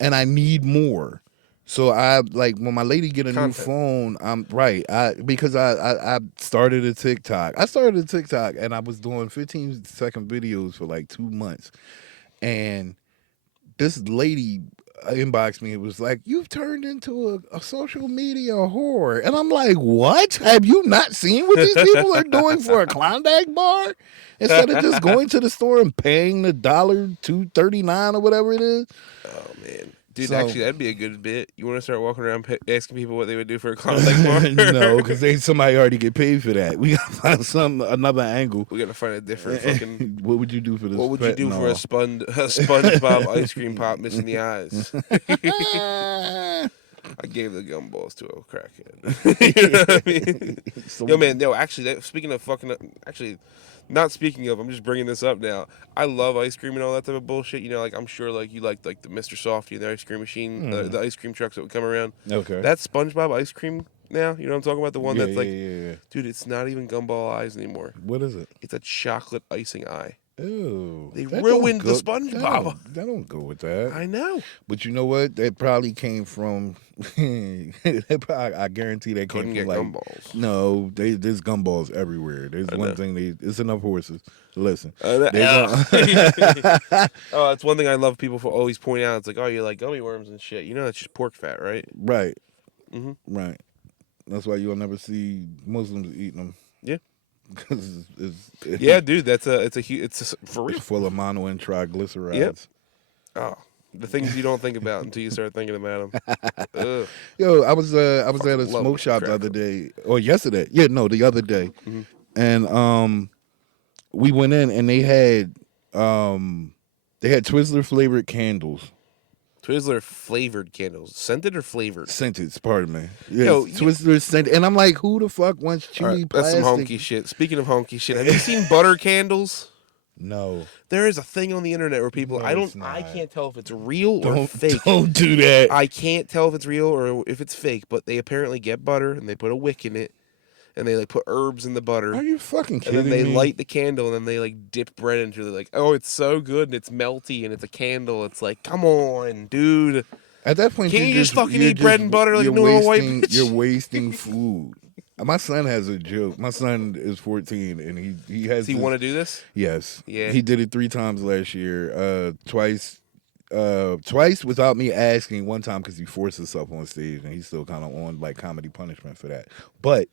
And I need more. So I like when my lady get a new phone, I'm right. Because I started a TikTok. And I was doing 15-second videos for like 2 months. And this lady inboxed me. It was like, you've turned into a social media whore. And I'm like, what? Have you not seen what these people are doing for a Klondike bar? Instead of just going to the store and paying the $2.39 or whatever it is. Oh, man. Dude, actually, that'd be a good bit. You want to start walking around asking people what they would do for a Klondike bar? No, because somebody already get paid for that. We got to find another angle. We got to find a different fucking... What would you do for this? What would you do for a SpongeBob ice cream pop missing the eyes? I gave the gumballs to a crackhead. You know what I mean? Yo, man, actually, speaking of fucking... Actually... Not speaking of, I'm just bringing this up now. I love ice cream and all that type of bullshit. You know, like I'm sure like you like the Mr. Softy and the ice cream machine, the ice cream trucks that would come around. Okay. That's SpongeBob ice cream now. You know what I'm talking about? The one that's like, yeah. Dude, it's not even gumball eyes anymore. What is it? It's a chocolate icing eye. Ew. They ruined the SpongeBob. That don't go with that. I know. But you know what? That probably came from. I guarantee that came from like gumballs. No, there's gumballs everywhere. There's one thing. It's enough horses. Listen. It's one thing I love people for always point out. It's like, oh, you like gummy worms and shit. You know, that's just pork fat, right? Right. Mm-hmm. Right. That's why you'll never see Muslims eating them. Yeah. Because yeah, dude, it's for real. It's full of mono and triglycerides. Yep. Oh, the things you don't think about until you start thinking about them. Yo, I was at a smoke shop the other day or yesterday. Yeah, no, the other day, and we went in and they had Twizzler flavored candles. Twizzler flavored candles, scented or flavored? Scented, pardon me. Yeah, Twizzler scented, and I'm like, who the fuck wants chewy plastic? That's some honky shit. Speaking of honky shit, have you seen butter candles? No. There is a thing on the internet where people No, it's I not. can't tell if it's real or fake. Don't do that. I can't tell if it's real or if it's fake, but they apparently get butter and they put a wick in it and they like put herbs in the butter. Are you fucking And kidding then they me? light the candle and then they like dip bread into it. Like, oh, it's so good and it's melty and it's a candle. It's like, come on, dude. At that point, Can't you just fucking you're eat bread and butter like a normal white bitch? You're wasting food. My son has a joke. My son is 14, and he has. Does he want to do this? Yes. Yeah. He did it 3 times last year. Twice without me asking. One time because he forced himself on stage, and he's still kind of on like comedy punishment for that. But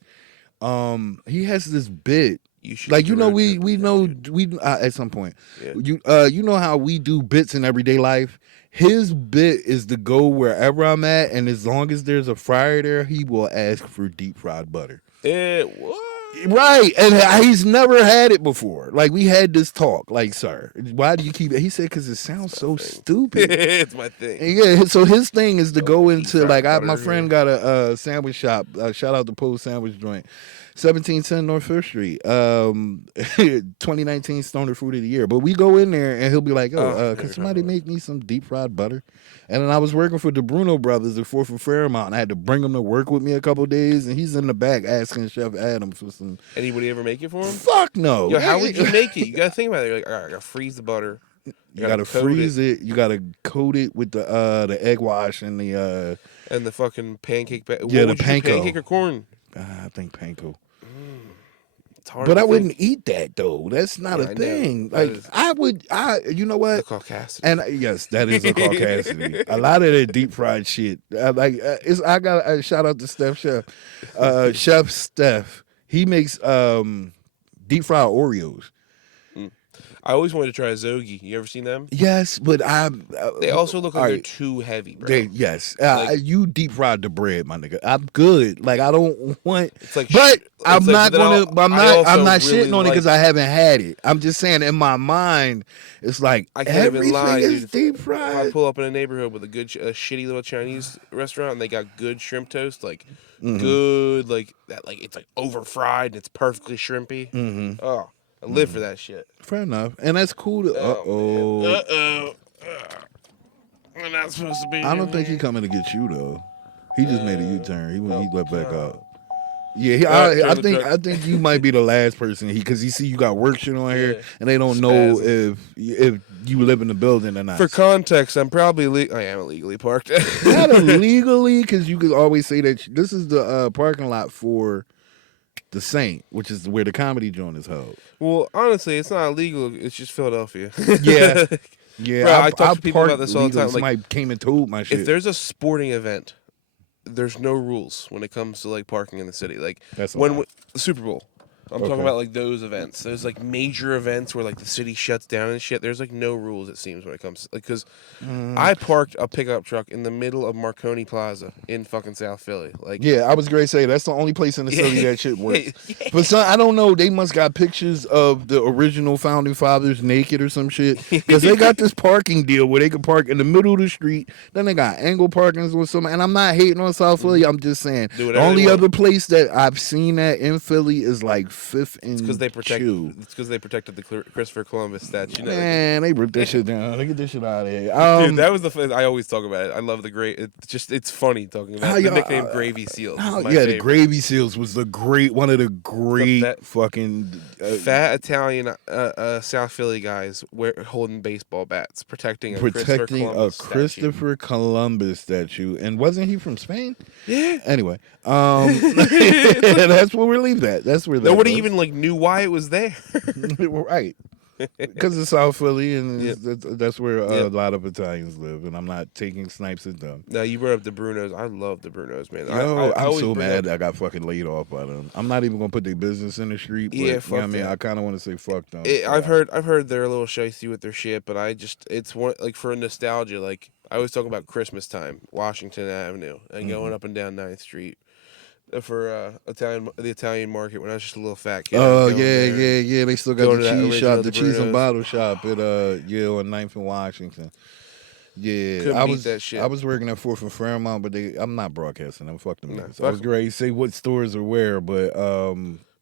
he has this bit. You should Like do a road trip we with know that, dude. we at some point Yeah. you know how we do bits in everyday life. His bit is to go wherever I'm at, and as long as there's a fryer there, he will ask for deep fried butter. What? Right, and he's never had it before. Like we had this talk. Like, sir, why do you keep it? He said because it sounds so stupid. It's my thing. And yeah, so his thing is to go into like my butter, friend got a sandwich shop. Shout out to Post Sandwich Joint, 1710 North Fifth Street. 2019 Stoner Food of the Year. But we go in there and he'll be like, could somebody make me some deep fried butter? And then I was working for the Bruno Brothers at 4th and Fairmount, and I had to bring him to work with me a couple days, and he's in the back asking Chef Adam for some. Anybody ever make it for him? Fuck no. Yo, how would you make it? You gotta think about it. You're like, all right, I gotta freeze the butter. You gotta freeze it. You gotta coat it with the egg wash and the fucking pancake. Yeah, the panko. Pancake or corn? I think panko. It's hard. But I wouldn't eat that though. That's not a thing. Like you know what? The caucasity. And yes, that is a caucasity. A lot of that deep fried shit. I got a shout out to Steph Chef. Chef Steph. He makes deep fried Oreos. I always wanted to try a Zogi. You ever seen them? Yes, but they also look like they're too heavy, bro. Yes. You deep fried the bread, my nigga. I'm good. Like I don't want. It's like, but I'm like, not gonna. I'm not really shitting on it because I haven't had it. I'm just saying in my mind, it's like I can't even everything lie, is dude. deep If fried. I pull up in a neighborhood with a good, shitty little Chinese restaurant, and they got good shrimp toast, like good, like that, like it's like over fried and it's perfectly shrimpy. Mm-hmm. Oh, I live for that shit. Fair enough, and that's cool. We're not supposed to be. I don't think he coming to get you though. He just made a U-turn. He went back up. Yeah, I think you might be the last person because he see you got work shit on here, and they don't know if you live in the building or not. For context, I'm probably I am illegally parked. Not illegally, because you could always say that this is the parking lot for the Saint, which is where the comedy joint is held. Well, honestly, it's not illegal. It's just Philadelphia. Yeah. Yeah, bro, I talk to people about this all the time. Somebody like, came and told my shit. If there's a sporting event, there's no rules when it comes to like parking in the city. Like That's the Super Bowl. I'm talking about like those events. There's like major events where like the city shuts down and shit. There's like no rules, it seems, when it comes to, like, because I parked a pickup truck in the middle of Marconi Plaza in fucking South Philly. Like, yeah, I was going to say that's the only place in the city that shit works. But I don't know. They must got pictures of the original founding fathers naked or some shit, because they got this parking deal where they can park in the middle of the street. Then they got angle parkings or something. And I'm not hating on South Philly. I'm just saying the only other place that I've seen that in Philly is like Fifth and It's because they protected the Christopher Columbus statue. Man, they ripped that shit down. They get this shit out of here. Dude, that was I always talk about it. I love the great. It's funny talking about the nickname Gravy Seals. The Gravy Seals was one of the great fucking fat Italian South Philly guys holding basebol bats, protecting a Christopher Columbus statue. And wasn't he from Spain? Yeah. Anyway, that's where we leave that. That's where nobody even like knew why it was there. Right. Because it's South Philly, and that's where a lot of Italians live, and I'm not taking snipes at them. Now, you brought up the Brunos. I love the Brunos, man. I'm so mad I got fucking laid off by them. I'm not even going to put their business in the street, but you know what I mean? I kind of want to say fuck them. I've heard they're a little shicey with their shit, but it's one, like, for nostalgia, like, I was talking about Christmas time, Washington Avenue, and going up and down 9th Street. For the Italian market when I was just a little fat kid. Oh yeah. They still got the cheese shop, the cheese and bottle shop at on 9th and Washington. Yeah, I was working at 4th and Fairmount, but I'm not broadcasting them. Fuck them. I was great to say what stores are where, but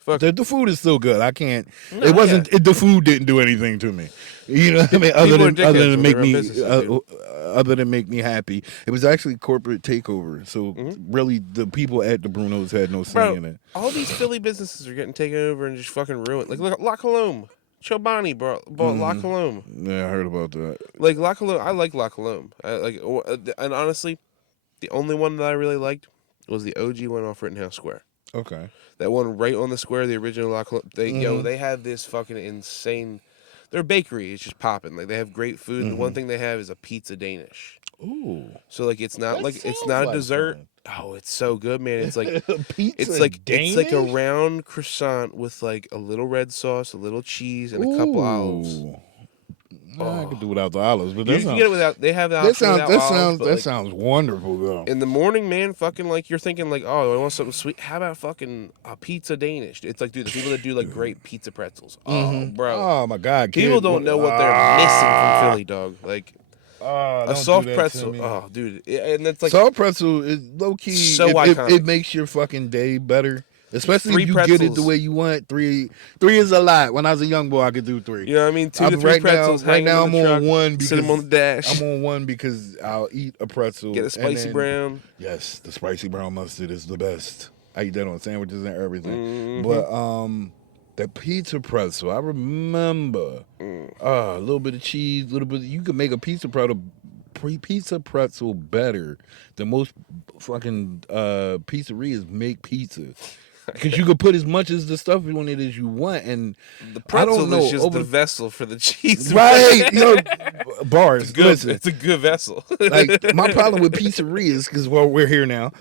Fuck. The food is still good. I can't. No, It wasn't. The food didn't do anything to me. You know what I mean? People are dickheads when Make they run me. businesses, dude. Other than make me happy, it was actually corporate takeover. So really, the people at the Brunos had no say Bro, in it. all these Philly businesses are getting taken over and just fucking ruined. Like, look, La Colombe. Chobani bought La Colombe. Yeah, I heard about that. Like, La Colombe, I like La Colombe. And honestly, the only one that I really liked was the OG one off Rittenhouse Square. Okay. That one right on the square, the original La Colombe. They have this fucking insane. Their bakery is just popping. Like, they have great food. And the one thing they have is a pizza Danish. Ooh. So like it's not That it's not a sounds dessert. fun. Oh, it's so good, man. It's like Pizza it's like a Danish? round croissant with like a little red sauce, a little cheese, and a couple olives. Ooh. I could do without the olives, but that You can sounds, get it without. They have the option without olives, but, like, sounds wonderful though. in the morning, man, fucking like you're thinking like, oh, I want something sweet. How about fucking a pizza Danish? It's like, dude, the people that do like great pizza pretzels. Oh, bro. Oh my God, kid. People don't know what they're missing from Philly, dog. Like a soft pretzel. Oh, dude, and it's like soft pretzel is low key. So it iconic. makes your fucking day better. Especially 3 if you pretzels. get it the way you want. Three is a lot. When I was a young boy, I could do 3. You know what I mean? 2 to 3 pretzels. Right now, I'm on one sit them because on the dash. I'm on one because I'll eat a pretzel. Get a spicy brown. Yes, the spicy brown mustard is the best. I eat that on sandwiches and everything. But the pizza pretzel, I remember a little bit of cheese, a little bit. You could make a pizza pretzel better than most fucking pizzerias make pizza. Because you could put as much as the stuff on it as you want, and the pretzel I don't know, is just the vessel for the cheese. Right? Bars. It's good. Listen, It's a good vessel. like my problem with pizzerias, because we're here now,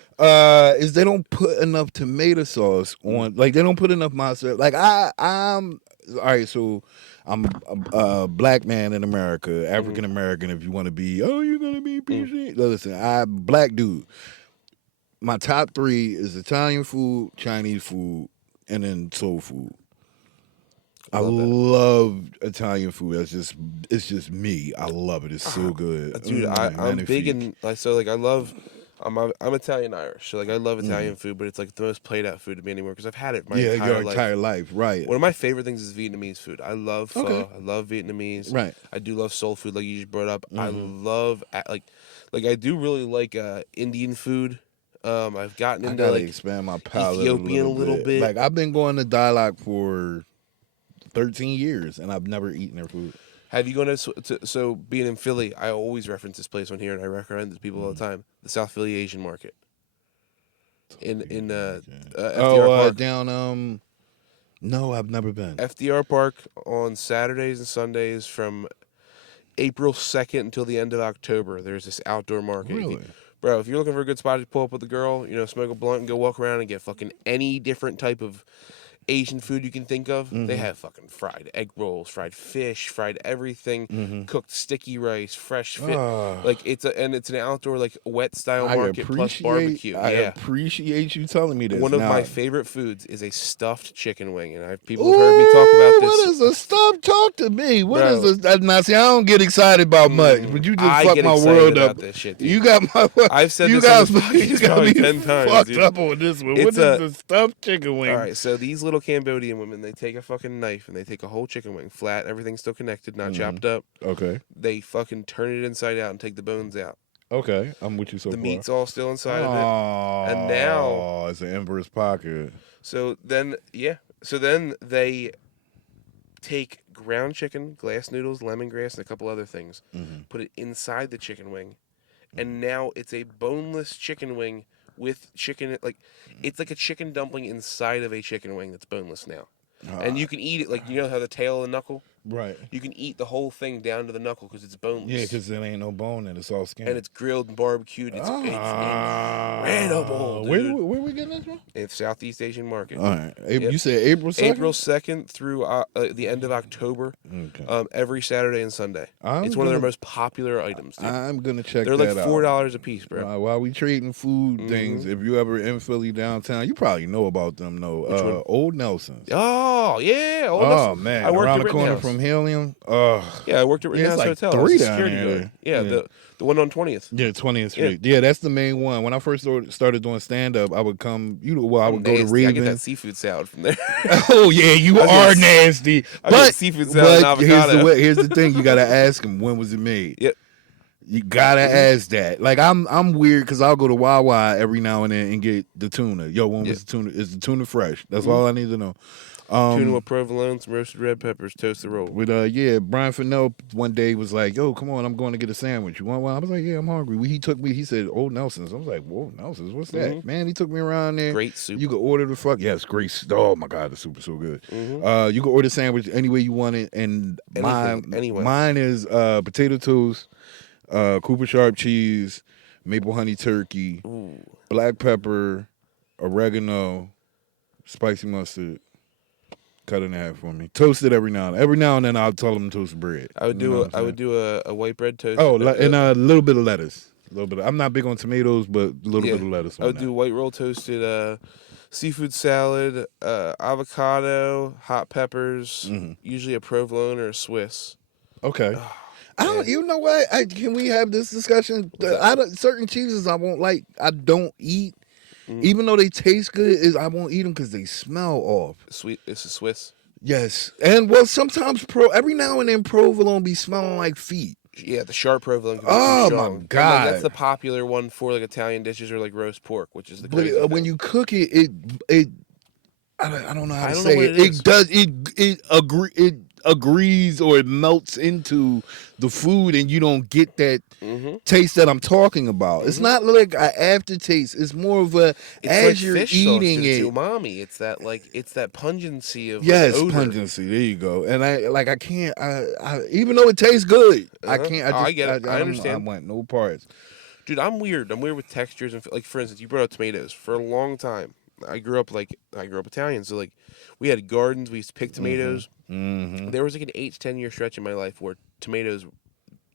is they don't put enough tomato sauce on. Like they don't put enough mozzarella. Like I'm all right. So I'm a black man in America, African American. If you want to be, you're gonna be PC. Listen, I'm black dude. My top 3 is Italian food, Chinese food, and then soul food. I love Italian food. It's just me. I love it. It's so good, Dude. I'm big in like so like I love. I'm Italian Irish, so like I love Italian food, but it's like the most played out food to me anymore because I've had it my entire life. Right. One of my favorite things is Vietnamese food. I love pho. I love Vietnamese. Right. I do love soul food, like you just brought up. I love like I do really like Indian food. I've gotten into gotta like expand my palate Ethiopian a little bit. Like I've been going to dialogue for 13 years, and I've never eaten their food. Have you gone so being in Philly? I always reference this place on here, and I recommend it to people all the time. The South Philly Asian Market in FDR Park. Down No, I've never been. FDR Park on Saturdays and Sundays from April 2nd until the end of October. There's this outdoor market. Really? Bro, if you're looking for a good spot to pull up with a girl, smoke a blunt and go walk around and get fucking any different type of Asian food you can think of. They have fucking fried egg rolls, fried fish, fried everything, cooked sticky rice, fresh fish. Like it's an outdoor like wet style market plus barbecue. I appreciate you telling me this. One of my favorite foods is a stuffed chicken wing, and people have heard me talk about this. What is a stuffed? Talk to me. What is this? Now, see, I don't get excited about much, but you just fucked my world up. This shit, dude. You got my. I've said you this you got me 10 times. Fucked dude. up on this one. What is a stuffed chicken wing? All right, so these little Cambodian women, they take a fucking knife and they take a whole chicken wing, flat, everything's still connected, not chopped up. Okay. They fucking turn it inside out and take the bones out. Okay, I'm with you so far. The meat's all still inside of it. And now it's an emperor's pocket. So then they take ground chicken, glass noodles, lemongrass, and a couple other things, put it inside the chicken wing, and now it's a boneless chicken wing with chicken, like it's like a chicken dumpling inside of a chicken wing that's boneless now. And you can eat it like, how the tail of the knuckle? Right. You can eat the whole thing down to the knuckle because it's boneless. Yeah, because there ain't no bone and it's all skin. And it's grilled and barbecued. It's incredible, dude. Where we getting this from? It's Southeast Asian Market. All right. You said April 2nd? April 2nd through the end of October. Okay. Every Saturday and Sunday. It's one of their most popular items, dude. I'm going to check that out. They're like $4 a piece, bro. While we trading food things, if you ever in Philly downtown, you probably know about them, though. Old Nelson's. Oh, yeah. Man. I worked around the corner from Helium. Yeah, I worked at Rittenhouse like Hotel. 3 down there. Yeah, The one on 20th. Yeah, 20th Street. Yeah, that's the main one. When I first started doing stand up, I would come. I would go to Nasty. I get Raven. that seafood salad from there. Oh yeah, you are nasty. I get But seafood salad and avocado. Here's the thing. You gotta ask him when was it made. Yep. You gotta ask that. Like I'm weird because I'll go to Wawa every now and then and get the tuna. Yo, when was the tuna? Is the tuna fresh? That's all I need to know. Tuna with provolone, some roasted red peppers, toasted roll. With Brian Fennell one day was like, "Yo, come on, I'm going to get a sandwich. You want one?" I was like, "Yeah, I'm hungry." He took me. He said, "Old Nelson's." I was like, "Whoa, Nelson's? What's that?" Man, he took me around there. Great soup. You could order the fuck. Yes, great. Oh my god, the soup is so good. You can order sandwich any way you want it, and mine is potato toast, Cooper sharp cheese, maple honey turkey, black pepper, oregano, spicy mustard. Cut it in half for me. Toast it every now and then. Every now and then I'll tell them to toast bread. I would do a white bread toast. Oh, and a little bit of lettuce. A little bit. I'm not big on tomatoes, but a little bit of lettuce. I would do white roll toasted, seafood salad, avocado, hot peppers, usually a provolone or a Swiss. Okay. I don't. You know what? Can we have this discussion? Certain cheeses I won't like. I don't eat. Even though they taste good, I won't eat them because they smell off. Sweet, it's a Swiss. Yes, and sometimes every now and then provolone be smelling like feet. Yeah, the sharp provolone. Can be oh too strong. My god, that's the popular one for like Italian dishes or like roast pork, which is the. But when you cook it, I don't know how to say it. It agrees or it melts into the food and you don't get that taste that I'm talking about. It's not like an aftertaste. It's more of a as you're eating it. It's umami. It's that pungency of odor. Pungency. There you go. And I can't. I even though it tastes good, I can't. I get it. I understand. I want no parts. Dude, I'm weird. I'm weird with textures and like for instance, you brought up tomatoes for a long time. I grew up Italian, so like we had gardens. We used to pick tomatoes. There was like an 8 to 10 year stretch in my life where tomatoes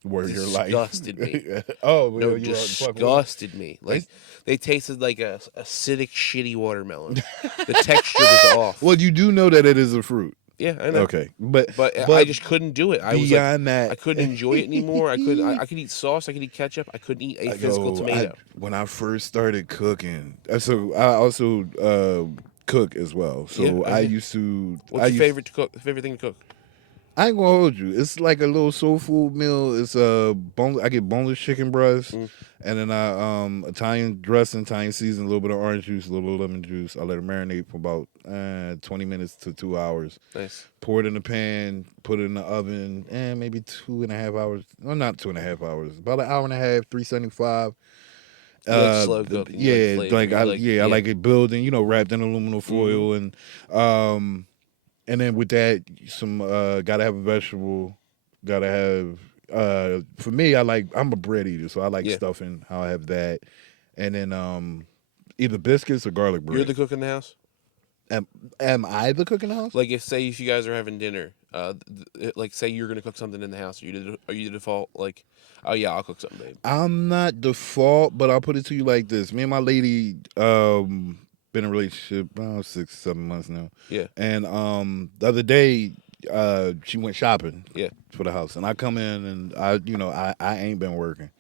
were your life. Disgusted me. No, disgusted me. Like they tasted like a acidic, shitty watermelon. The texture was off. Well, you do know that it is a fruit. Yeah, I know. Okay, but I just couldn't do it. That, I couldn't enjoy it anymore. I could eat sauce. I could eat ketchup. I couldn't eat a physical tomato. When I first started cooking, so I also cook as well. So I used to. What's your favorite thing to cook? I ain't gonna hold you. It's like a little soul food meal. It's I get boneless chicken breast, and then I Italian dressing, Italian season, a little bit of orange juice, a little bit of lemon juice. I let it marinate for about 20 minutes to 2 hours. Nice. Pour it in the pan, put it in the oven, and maybe 2.5 hours. Well, not 2.5 hours. About an hour and a half, 375. Slow cooking. I like it building, wrapped in aluminum foil, and then with that, some gotta have a vegetable, gotta have. For me, I'm a bread eater, so I like stuffing. How I have that, and then either biscuits or garlic bread. You're the cook in the house. Am I the cook in the house? Like if you guys are having dinner, like say you're gonna cook something in the house, are you the default? Like, oh yeah, I'll cook something, babe. I'm not default, but I'll put it to you like this: me and my lady, been in a relationship 6-7 months now. Yeah. And the other day, she went shopping. Yeah. For the house, and I come in and I ain't been working.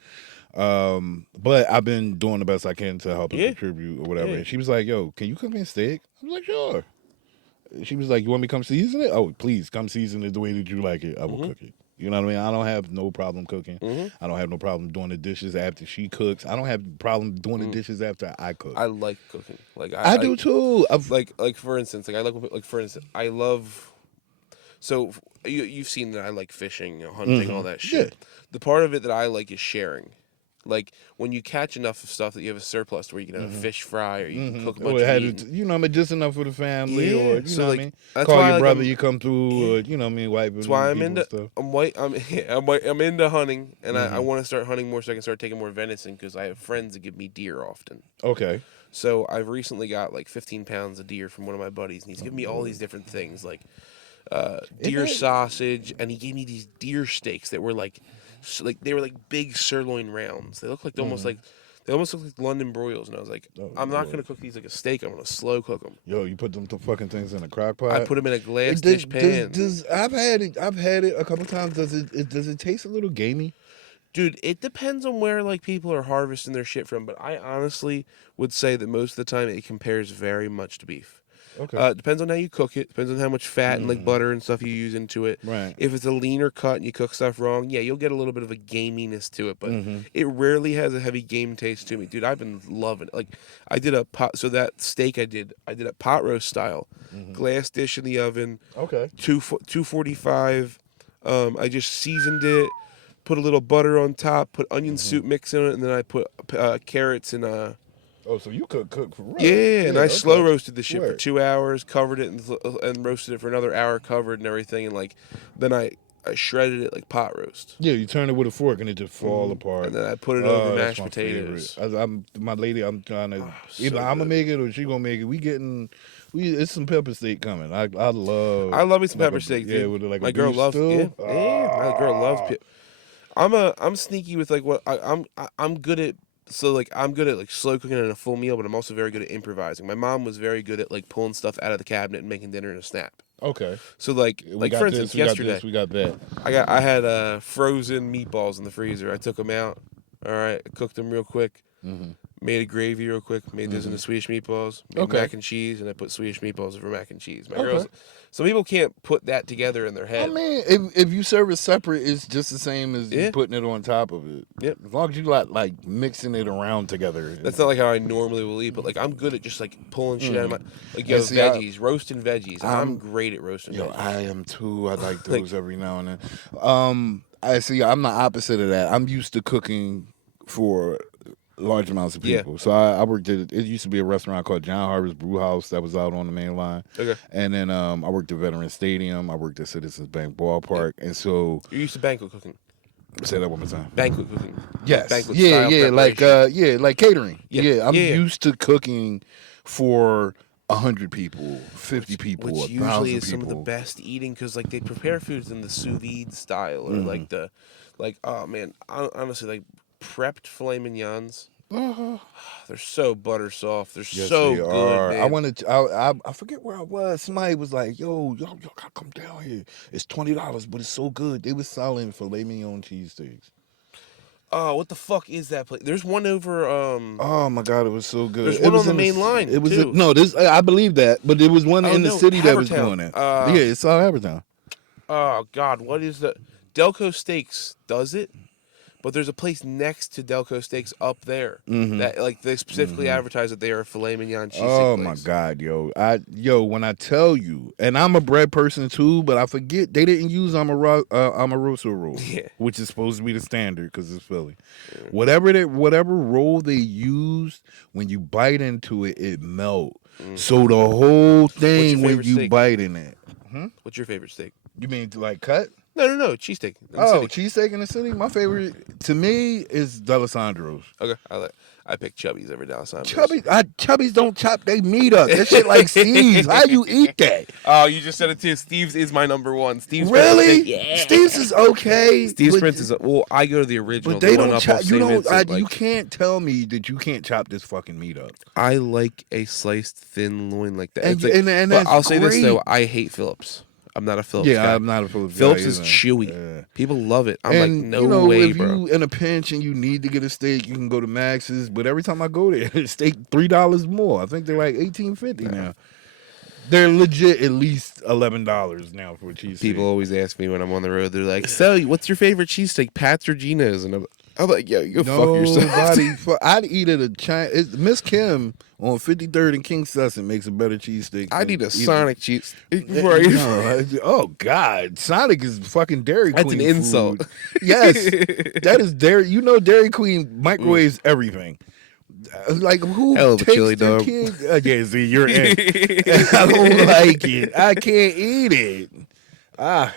But I've been doing the best I can to help and contribute or whatever. Yeah. And she was like, "Yo, can you cook me a steak?" I was like, "Sure." She was like, "You want me to come season it?" "Oh, please come season it the way that you like it. I will cook it." You know what I mean? I don't have no problem cooking. I don't have no problem doing the dishes after she cooks. I don't have a problem doing the dishes after I cook. I like cooking. Like I do too. Like for instance, I love. So you've seen that I like fishing, hunting, all that shit. Yeah. The part of it that I like is sharing. Like when you catch enough of stuff that you have a surplus where you can have a fish fry or you can cook a bunch of meat. Just enough for the family, or you know what I mean. That's call your brother, you come through, or wife. That's why I'm into. I'm into hunting, and I want to start hunting more so I can start taking more venison because I have friends that give me deer often. Okay. So I've recently got like 15 pounds of deer from one of my buddies, and he's giving me all these different things like deer sausage, and he gave me these deer steaks that were like they were like big sirloin rounds. They look like almost look like London broils, and I was like, I'm not gonna cook these like a steak. I'm gonna slow cook them. Yo, you put them fucking things in a crock pot. I put them in a glass dish pan. I've had it a couple times. Does it taste a little gamey? Dude, it depends on where like people are harvesting their shit from, but I honestly would say that most of the time it compares very much to beef. Okay. It depends on how you cook it. Depends on how much fat and like butter and stuff you use into it. Right. If it's a leaner cut and you cook stuff wrong, yeah, you'll get a little bit of a gaminess to it, but it rarely has a heavy game taste to me, dude. I've been loving it. Like I did a pot, so that steak I did a pot roast style, glass dish in the oven. Okay. 245. I just seasoned it, put a little butter on top, put onion soup mix in it, and then I put carrots and Oh, so you cook for real? yeah, and I slow roasted the shit for Word. 2 hours, covered it, and roasted it for another hour, covered and everything, and like then I shredded it like pot roast. Yeah, you turn it with a fork and it just fall apart. And then I put it over that's mashed my potatoes. I'm my lady. I'm trying to either so I'm gonna good. make it or she gonna make it. It's some pepper steak coming. I love me some pepper steak, dude. Yeah, with like my a girl beef loves stew. my girl loves. I'm sneaky with like what I'm good at. So like I'm good at like slow cooking and a full meal, but I'm also very good at improvising. My mom was very good at like pulling stuff out of the cabinet and making dinner in a snap. Okay. So like for instance, yesterday we got that. I had frozen meatballs in the freezer. I took them out. All right, I cooked them real quick. Made a gravy real quick. Made those into Swedish meatballs. Made mac and cheese, and I put Swedish meatballs over mac and cheese. My girls. Some people can't put that together in their head. I mean, if you serve it separate, it's just the same as you putting it on top of it. Yep. As long as you like mixing it around together. That's not like how I normally will eat, but like I'm good at just like pulling shit out of my like veggies, roasting veggies. I'm great at roasting veggies. I am too. I like those every now and then. I see. I'm the opposite of that. I'm used to cooking for large amounts of people. Yeah. So I worked at, it used to be a restaurant called John Harvey's Brew House that was out on the main line. Okay. And then I worked at Veterans Stadium. I worked at Citizens Bank Ballpark. And so You're used to banquet cooking. say that one more time. Banquet cooking. Yes. Banquet Yeah, style like preparation. like catering. Yeah. I'm used to cooking for 100 people, 50 people, Which 1,000 usually is people. some of the best eating because like they prepare foods in the sous vide style or like the oh man, honestly like prepped filet mignons. They're so butter soft. They're so they good. are. Man. I wanted. I forget where I was. Somebody was like, "Yo, y'all gotta come down here. It's $20, but it's so good." They was selling filet mignon cheesesteaks. Oh, what the fuck is that place? There's one over. Oh my god, it was so good. There's It one was on the in main line. It was too. no. This I believe that, but there was one in the city that was Havertown. doing it. Yeah, it's all Havertown. Oh God, what is the Delco Steaks does it? But there's a place next to Delco Steaks up there that like they specifically advertise that they are a filet mignon cheesesteak. Oh place. my god, yo, when I tell you, and I'm a bread person too, but I forget they didn't use Amoroso roll, which is supposed to be the standard because it's Philly. Whatever roll they used, when you bite into it, it melt. So the whole thing when you steak? bite in it. What's your favorite steak? You mean like cut? No, cheesesteak. Cheesesteak in the city. My favorite to me is D'Alessandro's. Okay, I pick Chubby's every now and then. Chubby's don't chop they meat up. That shit like Steve's. How you eat that? Oh, you just said it too. Steve's is my number one. Steve's really? Yeah. Steve's is okay. Steve's Prince is well. I go to the original. But they the one don't up chop. off You St. don't. Vincent, You can't tell me that you can't chop this fucking meat up. I like a sliced thin loin like that. And but that's I'll say this great. though. I hate Phillips. I'm not a Phillips guy. I'm not a Phillips guy. Phillips is either. chewy. Yeah. People love it. I'm like, no way, if bro. you in a pinch and you need to get a steak, you can go to Max's. But every time I go there, steak $3 more. I think they're like $18.50 now. They're legit at least $11 now for a cheesesteak. People always ask me when I'm on the road. They're like, "So, what's your favorite cheesesteak, Pat's or Geno's?" And I'm like, "Yo, you fuck yourself." I'd eat at a China. Miss Kim on 53rd and King Sussex makes a better cheesesteak. I need a either. Sonic cheese. Oh God, Sonic is fucking Dairy Queen. That's an insult. Food. Yes, that is Dairy. You know, Dairy Queen microwaves everything. Like who Hell of a takes chili their dog. kid? Yeah, see, you're in. I don't like it. I can't eat it. How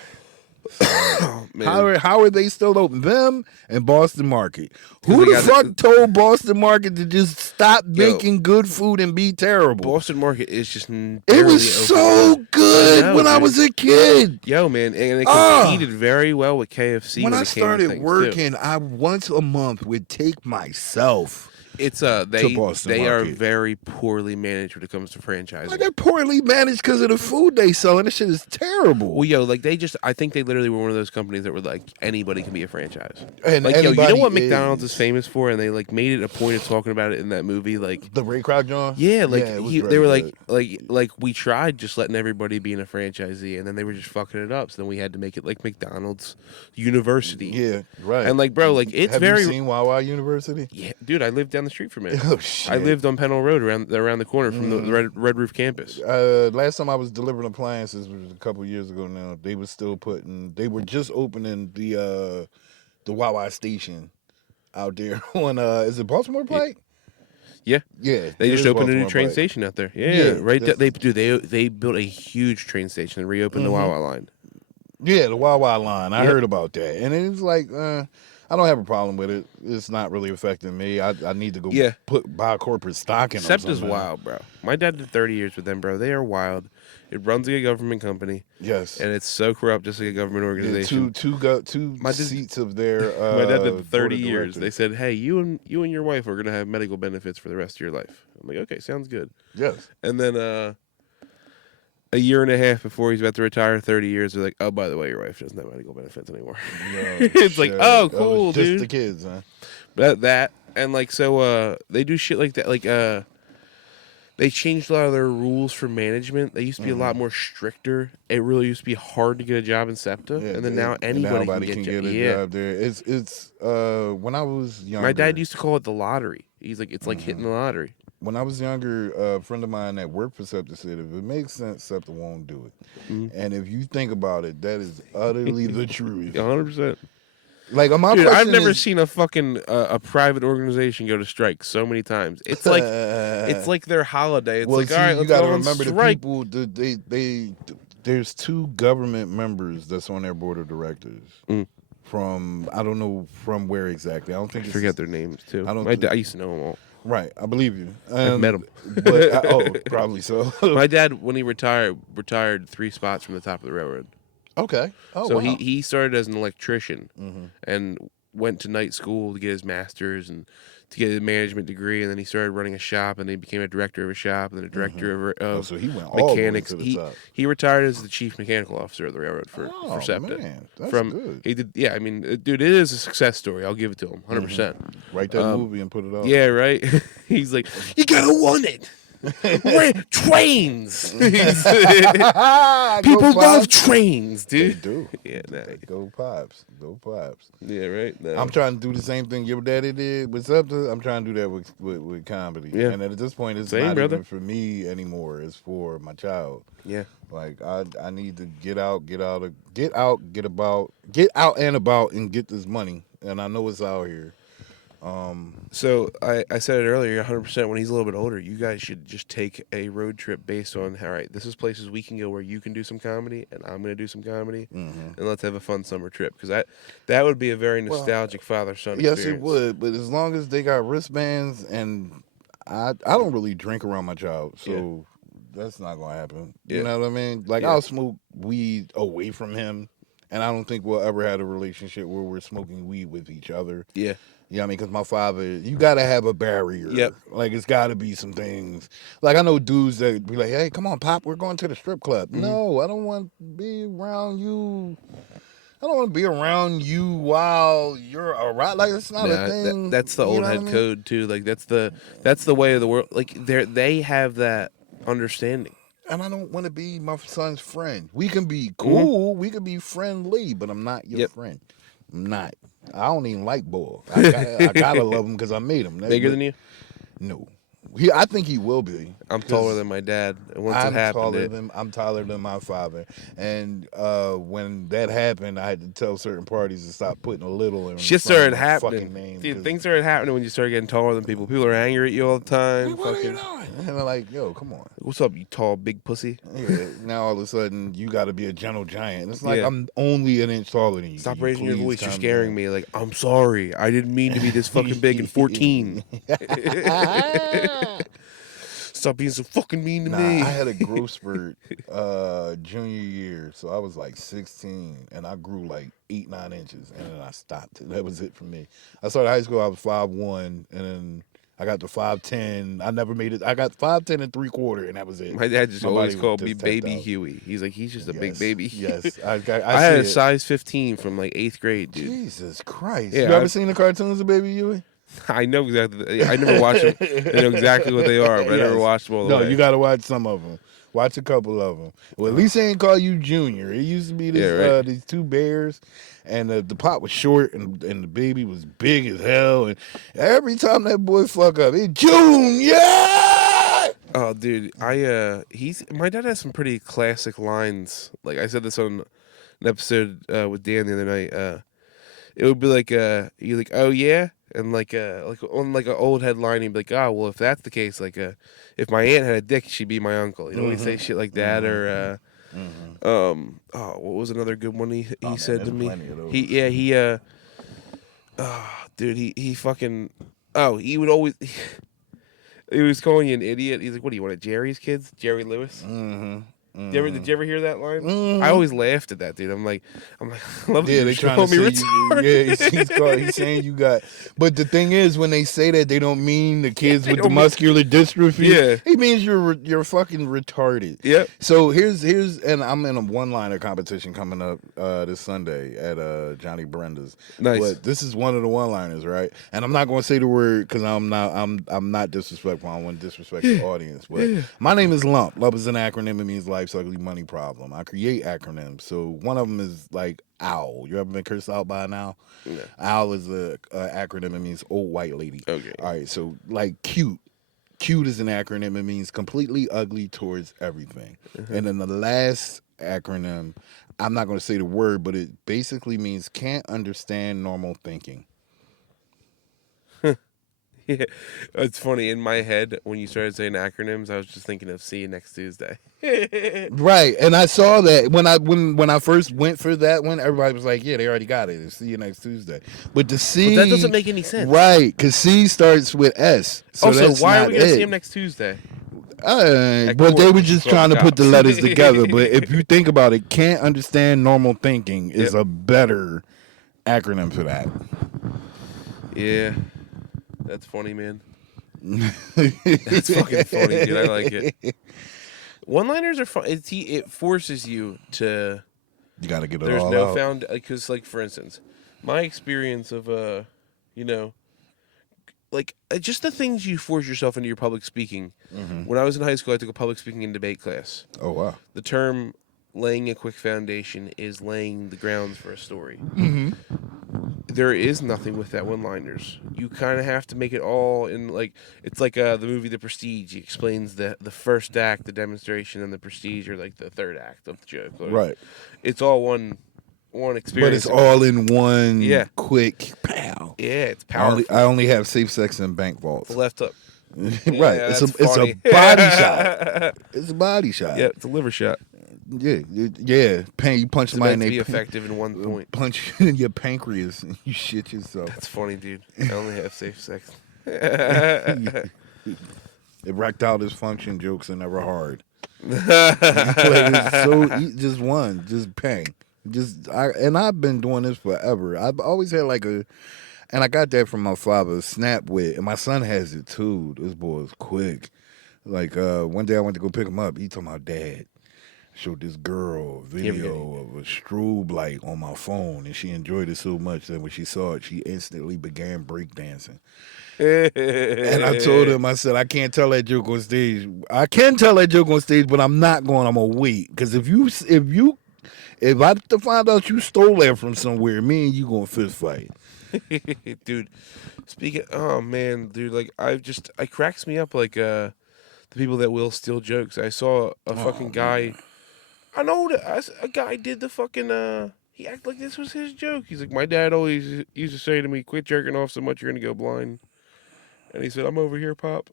are they still open? Them and Boston Market. Who the fuck told Boston Market to just stop making good food and be terrible? Boston Market is just it was so good when I was a kid. Yo, man, and it competed very well with KFC. When I started working, I once a month would take myself It's to Boston they are market. very poorly managed when it comes to franchising. Like they're poorly managed because of the food they sell, and this shit is terrible. Well, yo, like I think they literally were one of those companies that were like anybody can be a franchise. And like, yo, you know anybody what McDonald's is famous for, and they like made it a point of talking about it in that movie, like the Ray Kroc John. yeah, like it was they were good. like we tried just letting everybody be in a franchisee, and then they were just fucking it up. So then we had to make it like McDonald's University. Yeah, right. And like, bro, like it's Have very. you seen Wawa University? Yeah, dude, I lived down the street from it. Oh shit! I lived on Pennell Road around the corner from the Red Roof campus. Last time I was delivering appliances, which was a couple years ago now, they were still putting. They were just opening the Wawa station out there on is it Baltimore Pike? Yeah, Yeah. They just opened a new Baltimore train Pike. station out there. Yeah, right. that's- They built a huge train station and reopened the Wawa line. Yeah, the Wawa line. I Yep. heard about that, and it was like, I don't have a problem with it. It's not really affecting me. I need to go buy corporate stock in them. SEPTA's wild, bro. My dad did 30 years with them, bro. They are wild. It runs like a government company. Yes, and it's so corrupt, just like a government organization. Two seats of their. My dad did 30 years. directors. They said, "Hey, you and your wife are gonna have medical benefits for the rest of your life." I'm like, "Okay, sounds good." Yes, and then a year and a half before he's about to retire, 30 years, they're like, "Oh, by the way, your wife doesn't have medical benefits anymore." It's like, "Oh, cool, just dude." the kids, huh? That and like so they do shit like that. Like they changed a lot of their rules for management. They used to be a lot more stricter. It really used to be hard to get a job in SEPTA, and then now anybody can get a job there. It's when I was younger. My dad used to call it the lottery. He's like, it's like hitting the lottery. When I was younger, a friend of mine that worked for SEPTA said, if it makes sense, SEPTA won't do it. And if you think about it, that is utterly the truth. 100%. Like, Dude, I've never seen a fucking a private organization go to strike so many times. It's like it's like their holiday. It's like, all right, let's go on strike. The people. There's two government members that's on their board of directors. From I don't know from where exactly. I don't think I forget their names too. I used to know them all. Right, I believe you. I've met them, but probably so. My dad, when he retired 3 spots from the top of the railroad. Okay. Oh, so wow. he started as an electrician and went to night school to get his master's and to get a management degree, and then he started running a shop, and then he became a director of a shop, and then a director of so he went mechanics. All the way to the top. He retired as the chief mechanical officer of the railroad for SEPTA. Man, that's good. He did, yeah. I mean, dude, it is a success story. I'll give it to him, 100%. Write that movie and put it out. Yeah, right. He's like, you gotta want it. Trains. People love trains, dude. They do. Yeah, nah. Go Pops. Yeah, right. No. I'm trying to do the same thing your daddy did with SEPTA. I'm trying to do that with comedy. Yeah. And at this point, it's Same, not brother. even for me anymore. It's for my child. Yeah. Like I need to get out and about and get this money. And I know it's out here. So I said it earlier, 100%. When he's a little bit older, you guys should just take a road trip based on, all right, this is places we can go where you can do some comedy and I'm going to do some comedy, and let's have a fun summer trip, because that would be a very nostalgic father-son experience. Yes, it would. But as long as they got wristbands, and I don't really drink around my child, so that's not gonna happen. You know what I mean? Like I'll smoke weed away from him, and I don't think we'll ever have a relationship where we're smoking weed with each other. Yeah. Yeah, I mean, because my father, you got to have a barrier. Yep. Like, it's got to be some things. Like, I know dudes that be like, hey, come on, Pop, we're going to the strip club. No, I don't want to be around you. I don't want to be around you while you're around. Like, it's not a thing. That's the old head code, too. Like, that's the way of the world. Like, they have that understanding. And I don't want to be my son's friend. We can be cool. We can be friendly, but I'm not your friend. I'm not. I don't even like Bull. I gotta love him because I made him. Bigger than you? No. I think he will be. I'm taller than my dad. Once it happened, I'm taller than my father. And when that happened, I had to tell certain parties to stop putting a little in shit front started of my happening. fucking name. Dude, things started happening when you started getting taller than people. People are angry at you all the time. What are you doing? And they're like, yo, come on. What's up, you tall, big pussy? Yeah, now all of a sudden, you got to be a gentle giant. It's like, I'm only an inch taller than you. Stop raising your voice. You're scaring me. Like, I'm sorry. I didn't mean to be this fucking big in 14. Stop being so fucking mean to me. I had a growth spurt junior year, so I was like 16, and I grew like 8-9 inches, and then I stopped. That was it for me. I started high school, I was 5'1", and then I got the 5'10". I never made it. I got 5'10" and 3/4, and that was it. My dad just My always body was called me just tapped Baby out. Huey. He's like, he's just a big Yes, baby. yes. I I see had a it. size 15 from like 8th grade, dude. Jesus Christ! Yeah, You ever seen the cartoons of Baby Huey? I know exactly. I never watched them. I know exactly what they are, but I never Yes. watched them all the No, way. you got to watch some of them. Watch a couple of them. Well, at least they ain't call you Junior. It used to be this Yeah, right. these two bears, and the pot was short, and the baby was big as hell. And every time that boy fuck up, it Junior. Oh, dude, he's my dad has some pretty classic lines. Like I said this on an episode with Dan the other night. It would be like you like, oh yeah, and like on like an old headline, he'd be like, oh well, if that's the case, like if my aunt had a dick, she'd be my uncle. You know, he'd say shit like that, or oh, what was another good one he said to me? Dude, he fucking, he would always. He was calling you an idiot. He's like, "What do you want? Jerry's kids? Jerry Lewis?" Did you ever hear that line? I always laughed at that, dude. I'm like, I love that Yeah, you're they just trying to calling me say retarded. yeah, he's saying you got. But the thing is, when they say that, they don't mean the kids They with the don't mean- muscular dystrophy. Yeah. He means you're fucking retarded. Yep. So here's and I'm in a one-liner competition coming up this Sunday at Johnny Brenda's. Nice. But this is one of the one-liners, right? And I'm not going to say the word because I'm not disrespectful. I don't want to disrespect the audience. But my name is Lump. Lump is an acronym. It means life's ugly money problem. I create acronyms. So one of them is like OWL. You ever been cursed out by an owl? No. OWL is a acronym. It means old white lady. Okay. All right. So like cute. Cute is an acronym. It means completely ugly towards everything. And then the last acronym, I'm not going to say the word, but it basically means can't understand normal thinking. Yeah, it's funny. In my head, when you started saying acronyms, I was just thinking of "See you next Tuesday." Right, and I saw that when I first went for that one, everybody was like, "Yeah, they already got it. See you next Tuesday." But the C, But that doesn't make any sense, right? Because C starts with S. So also, that's why are not we gonna it. see him next Tuesday? But they were just trying to put the letters together. But if you think about it, can't understand normal thinking is a better acronym for that. Yeah, that's funny, man. That's fucking funny, dude. I like it. One-liners are fun. It forces you to. You got to get it There's all no out. found because, like, for instance, my experience of just the things you force yourself into your public speaking. When I was in high school, I took a public speaking and debate class. Oh wow. The term "laying a quick foundation" is laying the grounds for a story. There is nothing with that one-liners. You kind of have to make it all in, like, it's like the movie The Prestige. He explains the first act, the demonstration, and the prestige are like the third act of the joke. Like, Right. It's all one experience. But it's all in one quick pow. Yeah, it's powerful. I only have safe sex and bank vaults. The left hook. Right. Yeah, It's that's a funny. body shot. It's a body shot. Yeah, it's a liver shot. Yeah. You punch It's somebody meant and to be they effective in one point. punch you in your pancreas and you shit yourself. That's funny, dude. I only have safe sex. Erectile dysfunction jokes are never hard. It's just one, just bang. And I've been doing this forever. I've always had and I got that from my father, snap wit, and my son has it too. This boy is quick. Like one day I went to go pick him up. He told my dad, showed this girl a video of a strobe light on my phone, and she enjoyed it so much that when she saw it, she instantly began breakdancing. And I told him, I said, I can't tell that joke on stage. I can tell that joke on stage, but I'm not going. I'm gonna wait because if I find out you stole that from somewhere, me and you gonna fist fight. Dude, oh man, dude, like it cracks me up, like the people that will steal jokes. I saw a fucking guy. I know that a guy did the fucking. He acted like this was his joke. He's like, my dad always used to say to me, "Quit jerking off so much, you're gonna go blind." And he said, "I'm over here, Pop."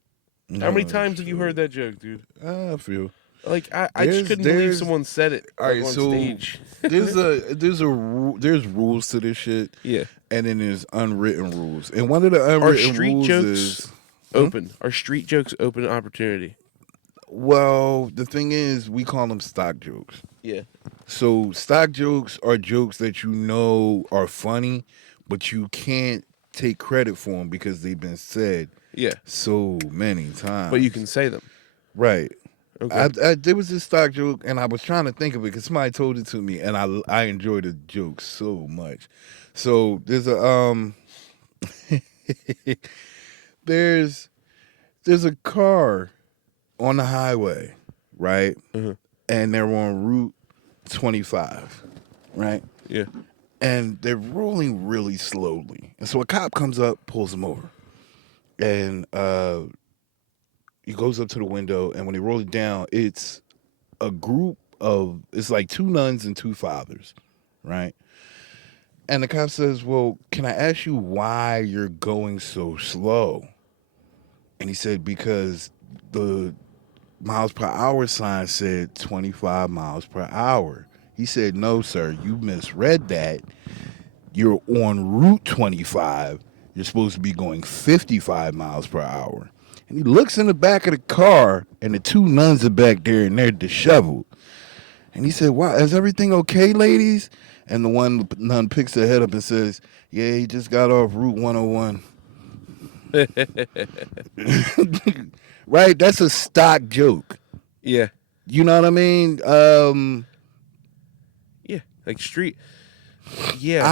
How many times have you heard that joke, dude? I feel like I just couldn't believe someone said it on stage. there's rules to this shit. Yeah, and then there's unwritten rules. And one of the unwritten rules is open. Are street jokes open opportunity? Well, the thing is, we call them stock jokes. Yeah. So stock jokes are jokes that you know are funny, but you can't take credit for them because they've been said Yeah. So many times. But you can say them. Right. Okay. There was this stock joke, and I was trying to think of it because somebody told it to me, and I enjoyed the joke so much. So there's a there's a car on the highway, right? And they're on Route 25, right? Yeah. And they're rolling really slowly, and so a cop comes up, pulls them over, and he goes up to the window, and when they roll it down, it's a group of, it's like two nuns and two fathers, right? And the cop says, well, can I ask you why you're going so slow? And he said, because the miles per hour sign said 25 miles per hour. He said, no, sir, you misread that. You're on Route 25. You're supposed to be going 55 miles per hour. And he looks in the back of the car, and the two nuns are back there, and they're disheveled. And he said, wow, is everything okay, ladies? And the one nun picks her head up and says, yeah, he just got off Route 101. Right? That's a stock joke. Yeah. You know what I mean? Yeah. Like street. Yeah.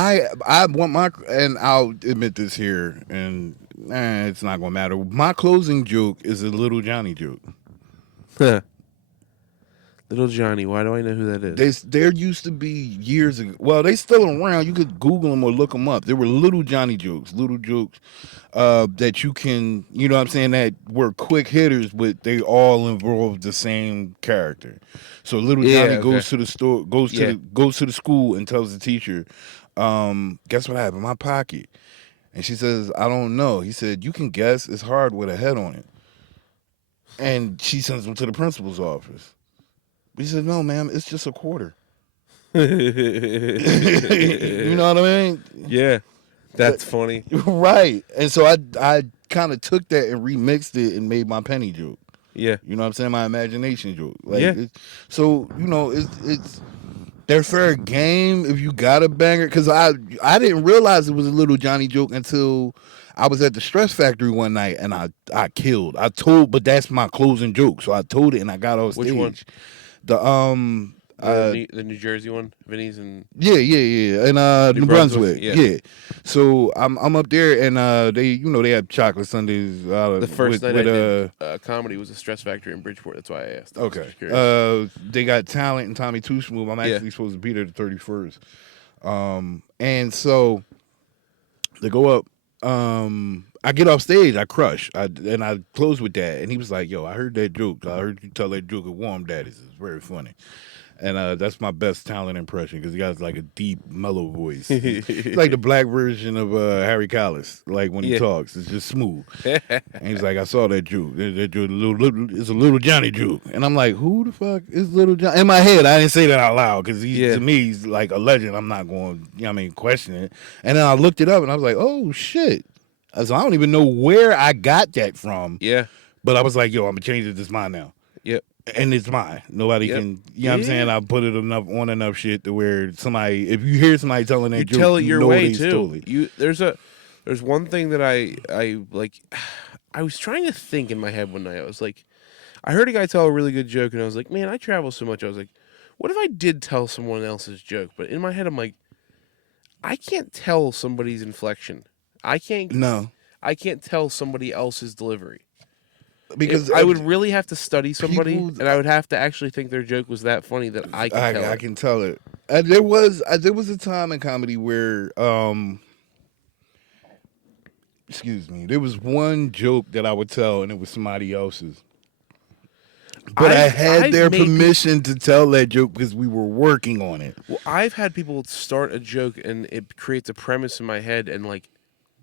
I want my, and I'll admit this here, and it's not going to matter. My closing joke is a Little Johnny joke. Little Johnny. Why do I know who that is? There used to be years ago. Well, they still around. You could Google them or look them up. There were Little Johnny jokes, that you can, you know what I'm saying, that were quick hitters, but they all involved the same character. So Little Johnny goes to the store, goes to the school and tells the teacher, guess what I have in my pocket? And she says, I don't know. He said, you can guess. It's hard with a head on it. And she sends him to the principal's office. He said, no, ma'am, it's just a quarter. You know what I mean? Yeah. That's funny. Right. And so I kind of took that and remixed it and made my penny joke. Yeah. You know what I'm saying? My imagination joke. Like, yeah. So, you know, it's they're fair game if you got a banger. Because I didn't realize it was a Little Johnny joke until I was at the Stress Factory one night, and I killed. But that's my closing joke. So I told it, and I got off stage. Which one? The New Jersey one, Vinny's and yeah, and New Brunswick. Yeah. So I'm up there, and they have chocolate sundaes. The first night I did comedy was a Stress Factory in Bridgeport. That's why I asked. Okay. They got Talent and Tommy Too Smooth. I'm actually supposed to be there the 31st. And so they go up. I get off stage, I crush, and I close with that. And he was like, "Yo, I heard that joke. I heard you tell that joke at Warm Daddies. It's very funny." And that's my best Talent impression because he got like a deep, mellow voice. It's like the black version of Harry Callis. Like when he talks, it's just smooth. And he's like, "I saw that joke. That joke, it's a Little Johnny joke." And I'm like, "Who the fuck is Little Johnny?" In my head, I didn't say that out loud because to me, he's like a legend. I'm not going, question it. And then I looked it up and I was like, "Oh shit." So I don't even know where I got that from. Yeah. But I was like, yo, I'm going to change it. It's mine now. Yep. And it's mine. Nobody can, you know what I'm saying? I put it on enough shit to where somebody, if you hear somebody telling that joke, tell it your way too. Totally. There's one thing that I like, I was trying to think in my head one night. I was like, I heard a guy tell a really good joke and I was like, man, I travel so much. I was like, what if I did tell someone else's joke? But in my head, I'm like, I can't tell somebody's inflection. I can't tell somebody else's delivery. Because I would really have to study somebody, and I would have to actually think their joke was that funny that I can tell it. I can tell it. There was a time in comedy where, excuse me, there was one joke that I would tell, and it was somebody else's. But I had their permission to tell that joke because we were working on it. Well, I've had people start a joke, and it creates a premise in my head, and like,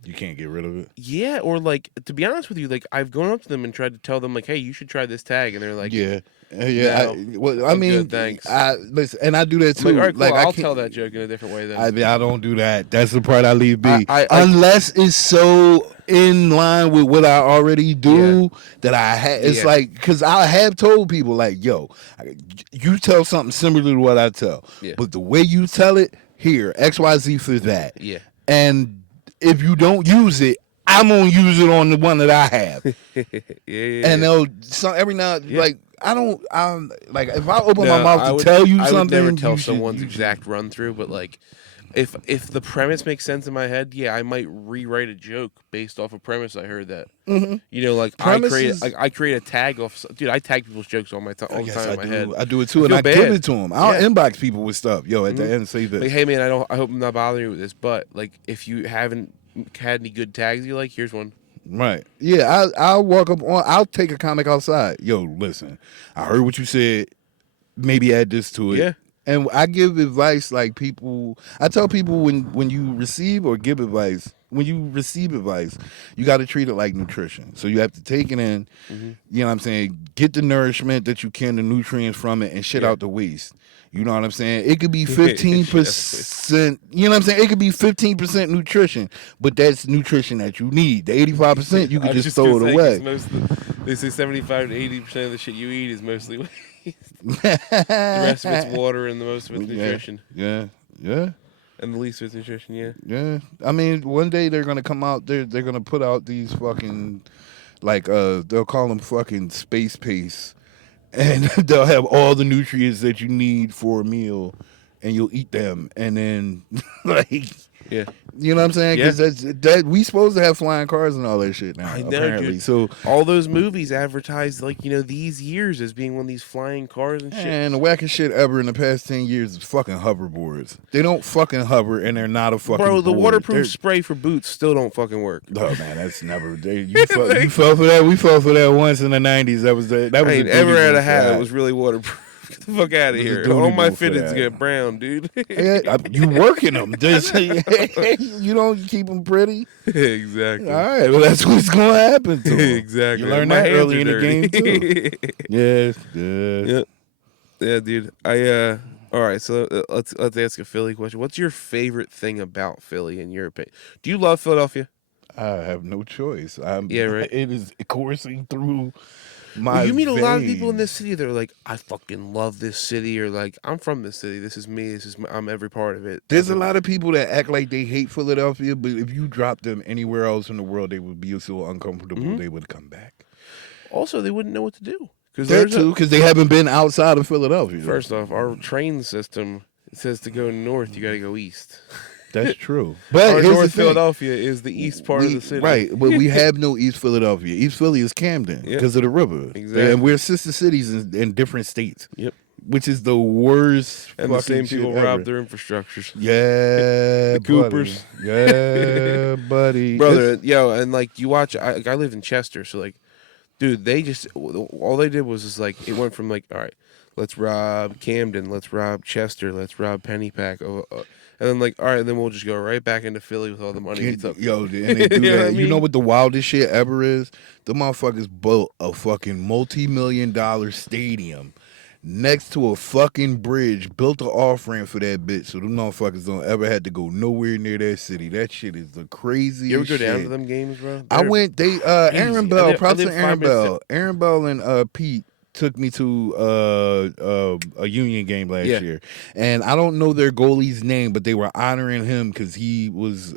you can't get rid of it. Yeah, or like, to be honest with you, like I've gone up to them and tried to tell them like, hey, you should try this tag, and they're like, yeah. No, I mean, good, thanks. Listen, and I do that too. I'm like, all right, cool, I'll tell that joke in a different way then. I don't do that. That's the part I leave be. Unless it's so in line with what I already do that I had. It's like, because I have told people like, yo, you tell something similar to what I tell, but the way you tell it, here, XYZ for that. Yeah. And if you don't use it, I'm gonna use it on the one that I have. And Yeah. they'll every now like I'm like if I open my No, mouth to tell you I would something, never tell you should someone's exact run through, but like if the premise makes sense in my head, yeah, I might rewrite a joke based off a premise I heard that. You know, like premises. I create a tag off. Dude, I tag people's jokes all all the Yes, time I in my do. head. I do it too, I and feel I give bad. it to them. I'll Yeah. inbox people with stuff. Yo, at the end, say this. Like, hey man, I hope I'm not bothering you with this, but like if you haven't had any good tags you like, here's one. Right. Yeah, I'll walk up on. I'll take a comic outside. Yo, listen. I heard what you said. Maybe add this to it. Yeah. And I give advice like people. I tell people when you receive or give advice, when you receive advice, you got to treat it like nutrition. So you have to take it in. Mm-hmm. You know what I'm saying? Get the nourishment that you can, the nutrients from it, and shit out the waste. You know what I'm saying? It could be 15%. You know what I'm saying? It could be 15% nutrition, but that's nutrition that you need. The 85%, you can just throw it away. They say 75 to 80% of the shit you eat is mostly waste. The rest of it's water, and the most of it's nutrition. Yeah. And the least of it's nutrition. Yeah. Yeah. I mean, one day they're gonna come out. They're gonna put out these fucking like they'll call them fucking space pace. And they'll have all the nutrients that you need for a meal, and you'll eat them. And then, like, yeah, you know what I'm saying? Because that we supposed to have flying cars and all that shit now. I know, apparently. dude. So all those movies advertised like these years as being one of these flying cars and shit. And the wackest shit ever in the past 10 years is fucking hoverboards. They don't fucking hover, and they're not a fucking. Bro, the board. waterproof spray for boots still don't fucking work. Oh man, that's never. You fell for that. We fell for that once in the 90s. That was I ain't ever had a hat that was really waterproof. Get the fuck out of here. All my fitteds get brown, dude. You working them. You don't keep them pretty. Exactly. All right, well, that's what's going to happen to them. Exactly. You learned that early in the game, too. Yes. Yeah, dude. All right, so let's ask a Philly question. What's your favorite thing about Philly, in your opinion? Do you love Philadelphia? I have no choice. Yeah, right. It is coursing through my you meet a veins. lot of people in this city that are like, I fucking love this city, or like, I'm from this city. This is me. I'm every part of it. There's a lot of people that act like they hate Philadelphia, but if you drop them anywhere else in the world, they would be so uncomfortable they would come back. Also, they wouldn't know what to do. Because they haven't been outside of Philadelphia. First off, our train system, it says to go north, you got to go east. That's true. But North Philadelphia is the east part of the city. Right, but we have no East Philadelphia. East Philly is Camden because of the river. Exactly. And we're sister cities in different states. Yep. Which is the worst and the same people ever. rob their infrastructures. Yeah, the Coopers. Yeah, buddy. Brother, and like you watch, I live in Chester, so like, dude, all they did was like, it went from like, all right, let's rob Camden, let's rob Chester, let's rob Pennypack, and then like, all right, then we'll just go right back into Philly with all the money we took. Yo, and they do that. You know what the wildest shit ever is? The motherfuckers built a fucking multi-million-dollar stadium next to a fucking bridge, built an off-ramp for that bitch, so them motherfuckers don't ever have to go nowhere near that city. That shit is the craziest shit. You ever go down to them games, bro? I went, Aaron Bell, props to Aaron Bell. Aaron Bell and Pete took me to a Union game last year, and I don't know their goalie's name, but they were honoring him because he was.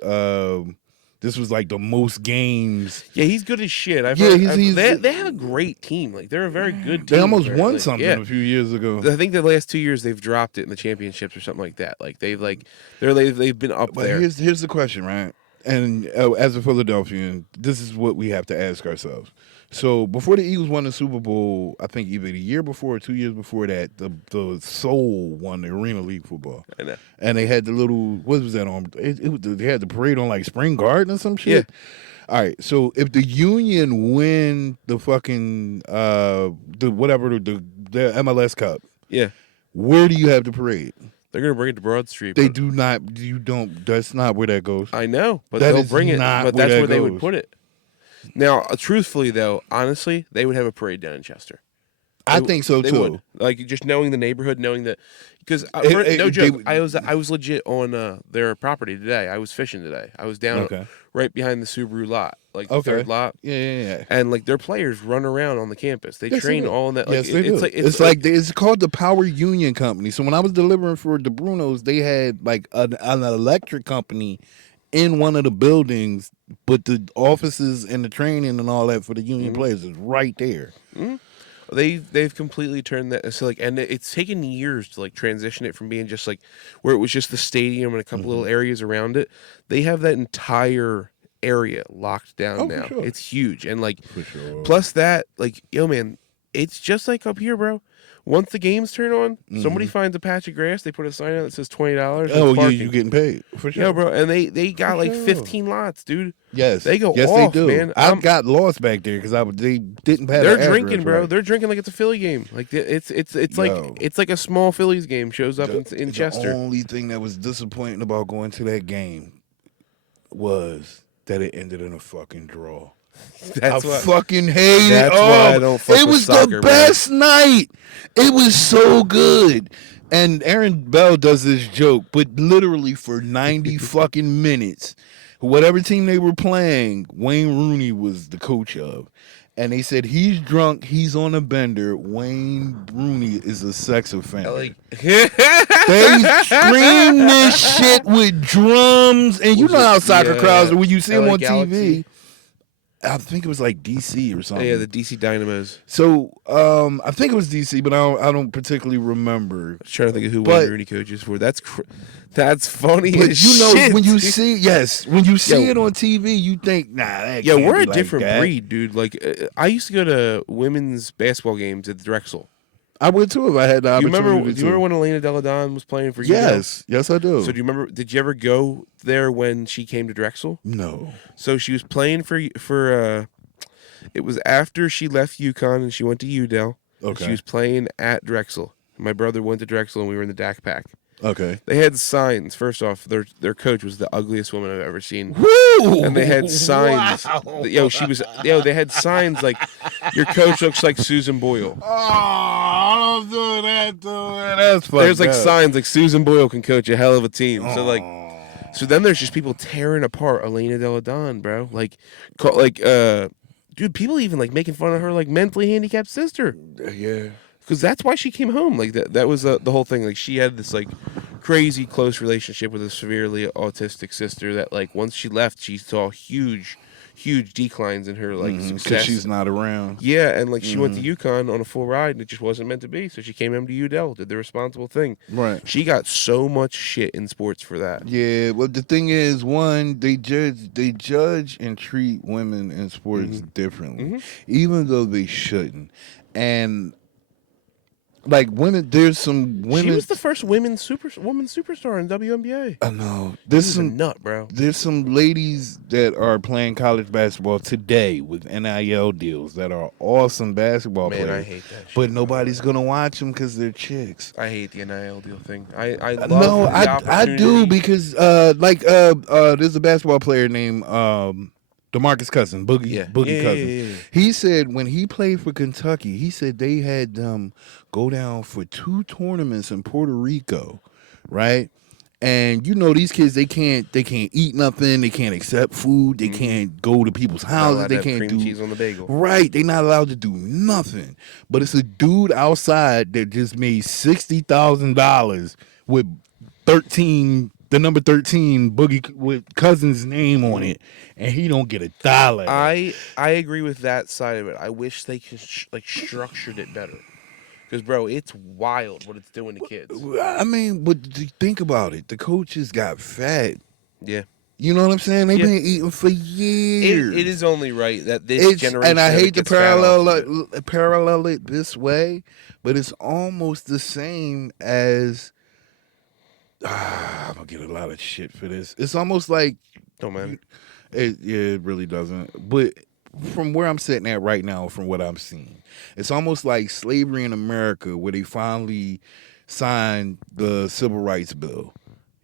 This was like the most games. Yeah, he's good as shit. They have a great team. Like they're a very good team. They almost won something a few years ago. I think the last 2 years they've dropped it in the championships or something like that. Like they've been up there. Here's the question, right? And as a Philadelphian, this is what we have to ask ourselves. So before the Eagles won the Super Bowl, I think either the year before or 2 years before that, the Soul won the Arena League football. I know. And they had the little, what was that on? They had the parade on like Spring Garden or some shit. Yeah. All right, so if the Union win the fucking the MLS Cup, where do you have the parade? They're gonna bring it to Broad Street. They do not. You don't. That's not where that goes. I know, but they'll bring it. But that's where they would put it. Now, truthfully, though, honestly, they would have a parade down in Chester. I think so too. Would. Like just knowing the neighborhood, knowing that, because no joke, I was legit on their property today. I was fishing today. I was down right behind the Subaru lot, like the third lot. Yeah. And like their players run around on the campus. They train all in that. Like, yes, they do. It's called the Power Union Company. So when I was delivering for the Brunos, they had like an electric company in one of the buildings, but the offices and the training and all that for the union players is right there. They've completely turned that, so like, and it's taken years to like transition it from being just like where it was just the stadium and a couple little areas around it. They have that entire area locked down Oh, for now. sure. It's huge, and like For sure. plus that, like, yo man, it's just like up here, bro. Once the games turn on, somebody finds a patch of grass, they put a sign out that says $20. Oh, you getting paid for sure. Yeah, bro, and they got For like sure. 15 lots, dude. Yes, They go yes, off, they do. man. I got lost back there because they didn't have. They're an drinking, address bro. right. They're drinking like it's a Philly game. Like it's like Yo. it's like a small Phillies game shows up in Chester. The only thing that was disappointing about going to that game was that it ended in a fucking draw. That's I why. fucking hate it. That's why I don't fuck It with was soccer, the best night. It was so good. And Aaron Bell does this joke, but literally for 90 fucking minutes, whatever team they were playing, Wayne Rooney was the coach of. And they said he's drunk, he's on a bender. Wayne Rooney is a sex offender. Like, They scream this shit with drums, and you know how soccer crowds are when you see them LA on Galaxy. TV. I think it was like DC or something. yeah, the DC Dynamos. So I think it was DC, but I don't particularly remember. I was trying to think of who But- Wayne Rooney coaches for. That's funny. But as you know, shit, when you dude. see Yo. it on TV, you think, nah, that Yeah, can't we're be a like different that. breed, dude. Like, I used to go to women's basketball games at Drexel. I would too if I had the Do you opportunity. remember when Elena Deladon was playing for UW? Yes, I do. So do you remember? Did you ever go there when she came to Drexel? No. So she was playing for. It was after she left UConn and she went to UDEL. Okay. She was playing at Drexel. My brother went to Drexel and we were in the DAC pack. Okay. They had signs. First off, their coach was the ugliest woman I've ever seen. Woo! And they had signs. Wow. They had signs like, your coach looks like Susan Boyle. Oh, don't do that, dude. That's fucked There's like up. signs like Susan Boyle can coach a hell of a team. So then there's just people tearing apart Elena Deladon, bro. Dude, people even like making fun of her like mentally handicapped sister. Yeah. Because that's why she came home. Like that was the whole thing. Like she had this like crazy close relationship with a severely autistic sister that like once she left, she saw huge declines in her like success. Because she's not around. Yeah, and like she went to UConn on a full ride and it just wasn't meant to be. So she came home to UDEL, did the responsible thing. Right. She got so much shit in sports for that. Yeah, well, the thing is, one, they judge and treat women in sports differently, even though they shouldn't. And like women, there's some women. She was the first woman superstar in WNBA. I know. There's She's a some nut, bro. There's some ladies that are playing college basketball today with NIL deals that are awesome basketball Man, players. I hate that shit. But nobody's gonna watch them because they're chicks. I hate the NIL deal thing. I love No, the I opportunity. do because there's a basketball player named DeMarcus Cousins, Boogie Cousins. Yeah. He said when he played for Kentucky, he said they had them go down for 2 tournaments in Puerto Rico, right? And you know these kids, they can't eat nothing, they can't accept food, they can't go to people's Not houses, allowed they to have can't cream do cheese on the bagel. right. They're not allowed to do nothing. But it's a dude outside that just made $60,000 with the number 13 Boogie with Cousins' name on it, and he don't get $1. I agree with that side of it. I wish they could structured it better. Because bro, it's wild what it's doing to kids. I mean, but think about it. The coaches got fat. Yeah. You know what I'm saying? They've Yeah. been eating for years. It is only right that this generation. And I never hate to gets fat off of it. parallel it this way, but it's almost the same as. I'm gonna get a lot of shit for this. It's almost like Don't mind. it really doesn't. But from where I'm sitting at right now, from what I'm seeing, it's almost like slavery in America, where they finally signed the Civil Rights Bill.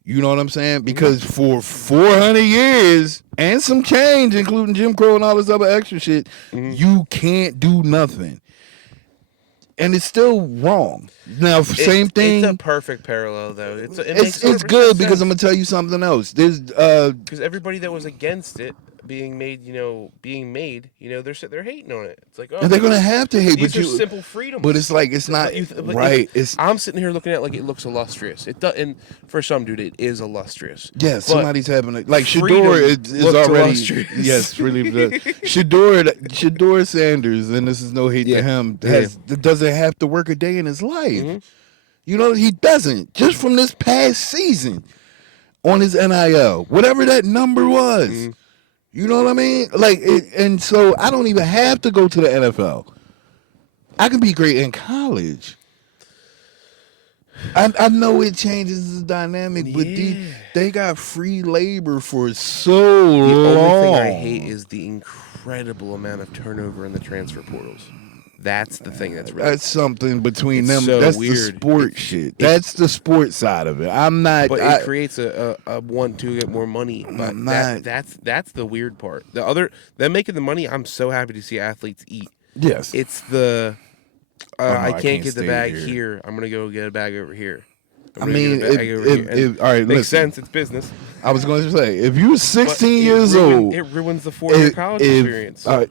You know what I'm saying? Because for 400 years and some change, including Jim Crow and all this other extra shit, you can't do nothing. And it's still wrong. Now, same thing. It's a perfect parallel, though. It It's makes good 100% because I'm sense. gonna tell you something else. There's Because everybody that was against it being made, they're sitting there hating on it. It's like, oh, And they're gonna have to hate, these are simple freedoms. but it's like it's not right. I'm sitting here looking at it like it looks illustrious. It does, and for some dude, it is illustrious. Yeah, somebody's having it. Like freedom Shador is already illustrious. yes, really. Shador Sanders, and this is no hate to him. Doesn't have to work a day in his life. Mm-hmm. You know, he doesn't. Just from this past season on his NIL, whatever that number was. Mm-hmm. You know what I mean? Like, and so I don't even have to go to the NFL. I can be great in college. I know it changes the dynamic, but they got free labor for so long. The only thing I hate is the incredible amount of turnover in the transfer portals. That's the thing that's something between them. So that's weird. The sport shit. That's the sport side of it. I'm not. But it creates a want to get more money. But that's the weird part. Them making the money. I'm so happy to see athletes eat. Yes. It's the I can't get the bag here. I'm gonna go get a bag over here. I mean, all right, makes sense. It's business. I was going to say, if you're 16 years old, it ruins the 4-year college experience. How?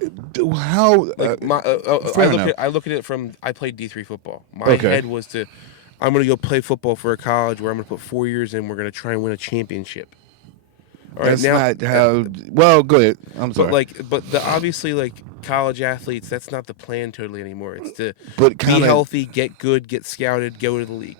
Like I look at it from I played D3 football. My head was I'm going to go play football for a college where I'm going to put 4 years in. We're going to try and win a championship. All right, that's not how. Well, go ahead. I'm sorry. But obviously college athletes, that's not the plan totally anymore. It's to be healthy, get good, get scouted, go to the league.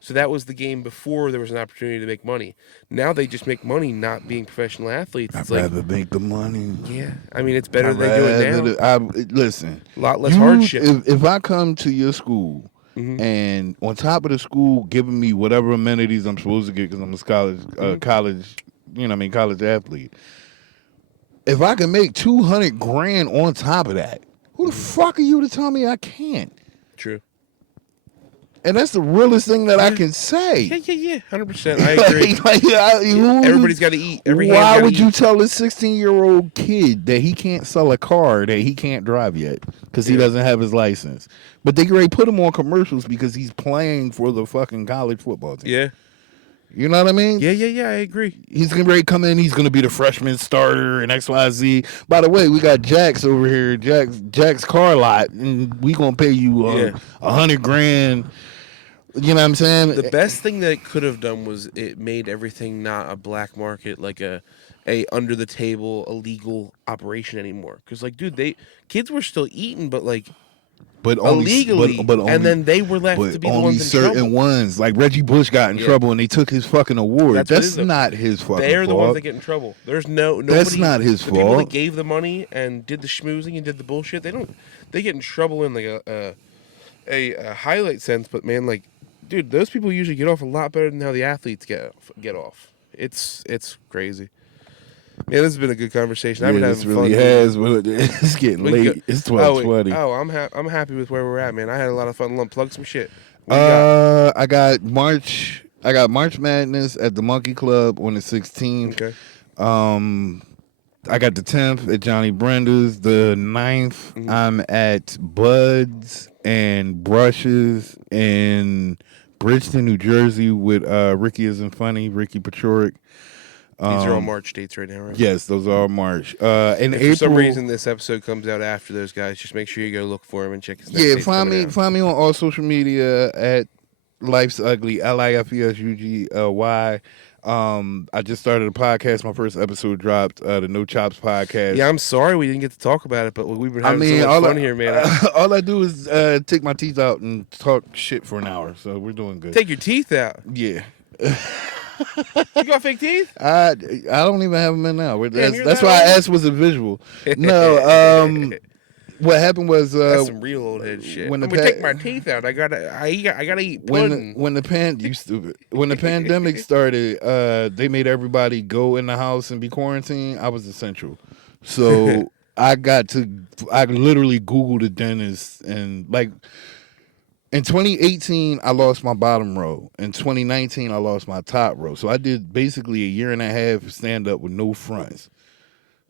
So that was the game before there was an opportunity to make money. Now they just make money not being professional athletes. I'd rather make the money. Yeah. I mean, it's better than they do it now. Listen. A lot less hardship. If I come to your school and on top of the school giving me whatever amenities I'm supposed to get because I'm a college athlete, if I can make $200,000 on top of that, who the fuck are you to tell me I can't? True. And that's the realest thing that I can say. Yeah, 100%. I agree. Everybody's got to eat. Why would you tell a 16-year-old kid that he can't sell a car that he can't drive yet because he doesn't have his license? But they already put him on commercials because he's playing for the fucking college football team. Yeah. You know what I mean? Yeah, I agree. He's going to come in. He's going to be the freshman starter and XYZ. By the way, we got Jax over here, Jack's car lot, and we going to pay you $100,000. You know what I'm saying? The best thing that it could have done was it made everything not a black market, like a under the table illegal operation anymore. Because kids were still eating, but illegally, and then they were left to be the ones in trouble. Certain ones, like Reggie Bush, got in trouble, and they took his fucking award. That's not his fucking fault. They're the ones that get in trouble. There's nobody. That's not his fault. The people that gave the money and did the schmoozing and did the bullshit, they get in trouble in a highlight sense. But man, dude, those people usually get off a lot better than how the athletes get off. It's crazy. Yeah, this has been a good conversation. I've been having fun. It really has. It's getting late. It's 12:20. I'm happy with where we're at, man. I had a lot of fun. Plug some shit. I got March Madness at the Monkey Club on the 16th. Okay. I got the 10th at Johnny Brenda's. The 9th, I'm at Buds and Brushes in Bridgeton, New Jersey with Ricky Isn't Funny, Ricky Pachoric. These are all March dates right now, right? Yes, those are all March. In April, for some reason this episode comes out after those guys, just make sure you go look for him and check his next find me on all social media at Life's Ugly, LIFESUGLY. I just started a podcast. My first episode dropped, the No Chops podcast. Yeah, I'm sorry we didn't get to talk about it, but we've been having so much fun here, man. All I do is take my teeth out and talk shit for an hour, so we're doing good. Take your teeth out? Yeah. You got fake teeth? I don't even have them in now. That's why I asked was a visual. No, what happened was that's some real old head shit. When take my teeth out, I gotta eat pudding. When the pandemic started, they made everybody go in the house and be quarantined. I was essential, so I literally Googled a dentist and in 2018, I lost my bottom row. In 2019, I lost my top row. So I did basically a year and a half of stand-up with no fronts.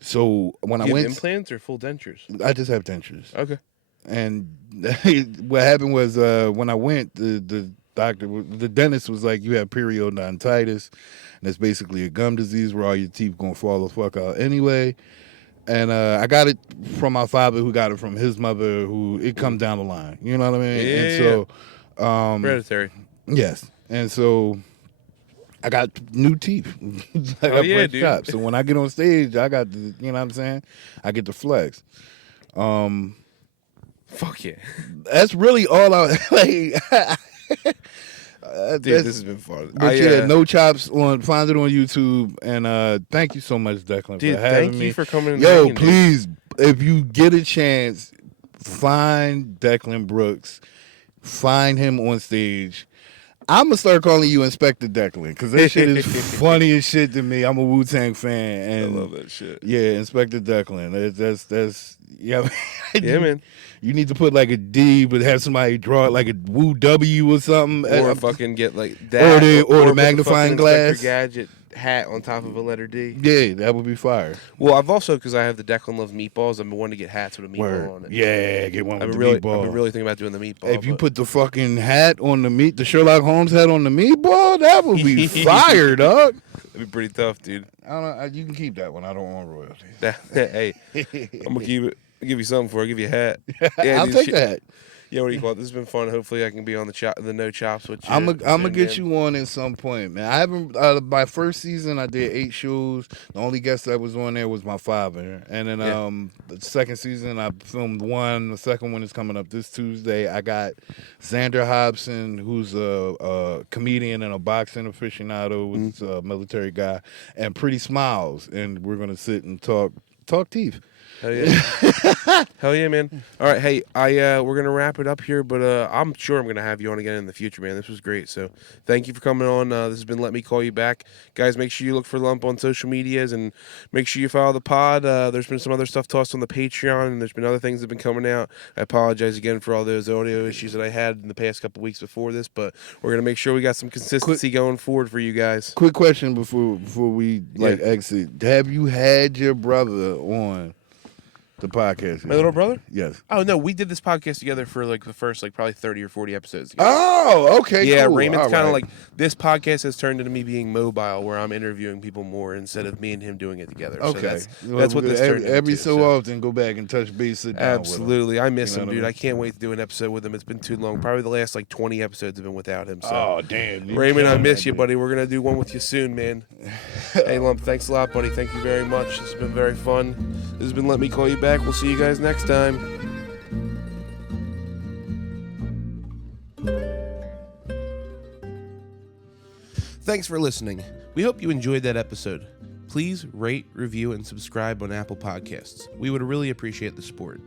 So when I went... implants or full dentures? I just have dentures. Okay. And what happened was when I went, the the dentist was like, you have periodontitis, and it's basically a gum disease where all your teeth gonna fall the fuck out anyway. And I got it from my father, who got it from his mother, who it comes down the line. You know what I mean? Yeah. And so, Hereditary. yes. And so I got new teeth. I got fresh dude. chops. So when I get on stage, I got the, you know what I'm saying? I get the flex. Fuck yeah. That's really all I like. Dude, this has been fun. But no chops on. Find it on YouTube, and thank you so much, Declan, Dude, for having thank me. you for coming. And Yo, hanging, please, if you get a chance, find Declan Brooks. Find him on stage. I'm gonna start calling you Inspector Declan because that shit is funny as shit to me. I'm a Wu-Tang fan, and I love that shit. Yeah, Inspector Declan. That's yeah. Yeah, man. You need to put like a D, but have somebody draw it like a Wu W or something, or fucking get like that, or the put magnifying the glass. Inspector Gadget hat on top of a letter D. Yeah, that would be fire. Well, I've also, because I have the Declan Loves Meatballs, I've been wanting to get hats with a meatball on it. Yeah, get one with the I've meatball. been really thinking about doing the meatball. If you put the fucking hat on the Sherlock Holmes hat on the meatball, that would be fire, dog. That'd be pretty tough, dude. I don't know. You can keep that one. I don't want royalties. Hey, I'm gonna keep it. I'll give you something for it. I'll give you a hat. Yeah, I'll take that. Yeah, what do you call it? This has been fun. Hopefully, I can be on the no chops with you. I'm gonna get you on at some point, man. I haven't. My first season, I did 8 shows. The only guest that was on there was my father, and then the second season, I filmed 1. The second one is coming up this Tuesday. I got Xander Hobson, who's a comedian and a boxing aficionado, who's a military guy, and Pretty Smiles, and we're gonna sit and talk teeth. Hell yeah. Hell yeah, man. All right, hey, we're gonna wrap it up here, but I'm sure I'm gonna have you on again in the future, man. This was great. So thank you for coming on. This has been Let Me Call You Back. Guys, make sure you look for Lump on social medias and make sure you follow the pod. There's been some other stuff tossed on the Patreon, and there's been other things that have been coming out. I apologize again for all those audio issues that I had in the past couple weeks before this, but we're gonna make sure we got some consistency going forward for you guys. Quick question before we exit. Have you had your brother on the podcast? My little brother? Yes. Oh no, we did this podcast together for like the first probably 30 or 40 episodes together. Oh, okay. Yeah, cool. Raymond's kind of right. like, this podcast has turned into me being mobile, where I'm interviewing people more instead of me and him doing it together. Okay. So that's what this turned into. Every so often, go back and touch base. Sit down Absolutely, with him. I miss him, what dude. I mean? I can't wait to do an episode with him. It's been too long. Probably the last 20 episodes have been without him. So. Oh damn, Raymond, I miss you, buddy. We're gonna do one with you soon, man. Hey, Lump, thanks a lot, buddy. Thank you very much. This has been very fun. This has been Let Me Call You Back. We'll see you guys next time. Thanks for listening. We hope you enjoyed that episode. Please rate, review, and subscribe on Apple Podcasts. We would really appreciate the support.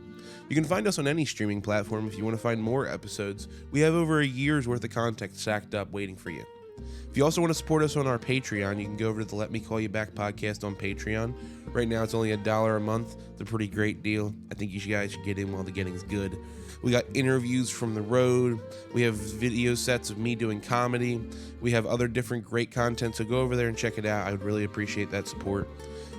You can find us on any streaming platform if you want to find more episodes. We have over a year's worth of content stacked up waiting for you. If you also want to support us on our Patreon, you can go over to the Let Me Call You Back podcast on Patreon. Right now, it's only $1 a month. It's a pretty great deal. I think you guys should get in while the getting's good. We got interviews from the road. We have video sets of me doing comedy. We have other different great content, so go over there and check it out. I would really appreciate that support.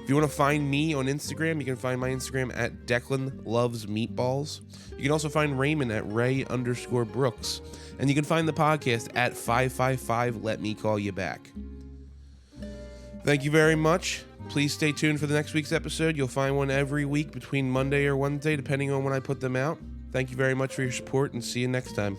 If you want to find me on Instagram, you can find my Instagram at Declan Loves Meatballs. You can also find Raymond at Ray_Brooks. And you can find the podcast at 555 Let Me Call You Back. Thank you very much. Please stay tuned for the next week's episode. You'll find one every week between Monday or Wednesday, depending on when I put them out. Thank you very much for your support, and see you next time.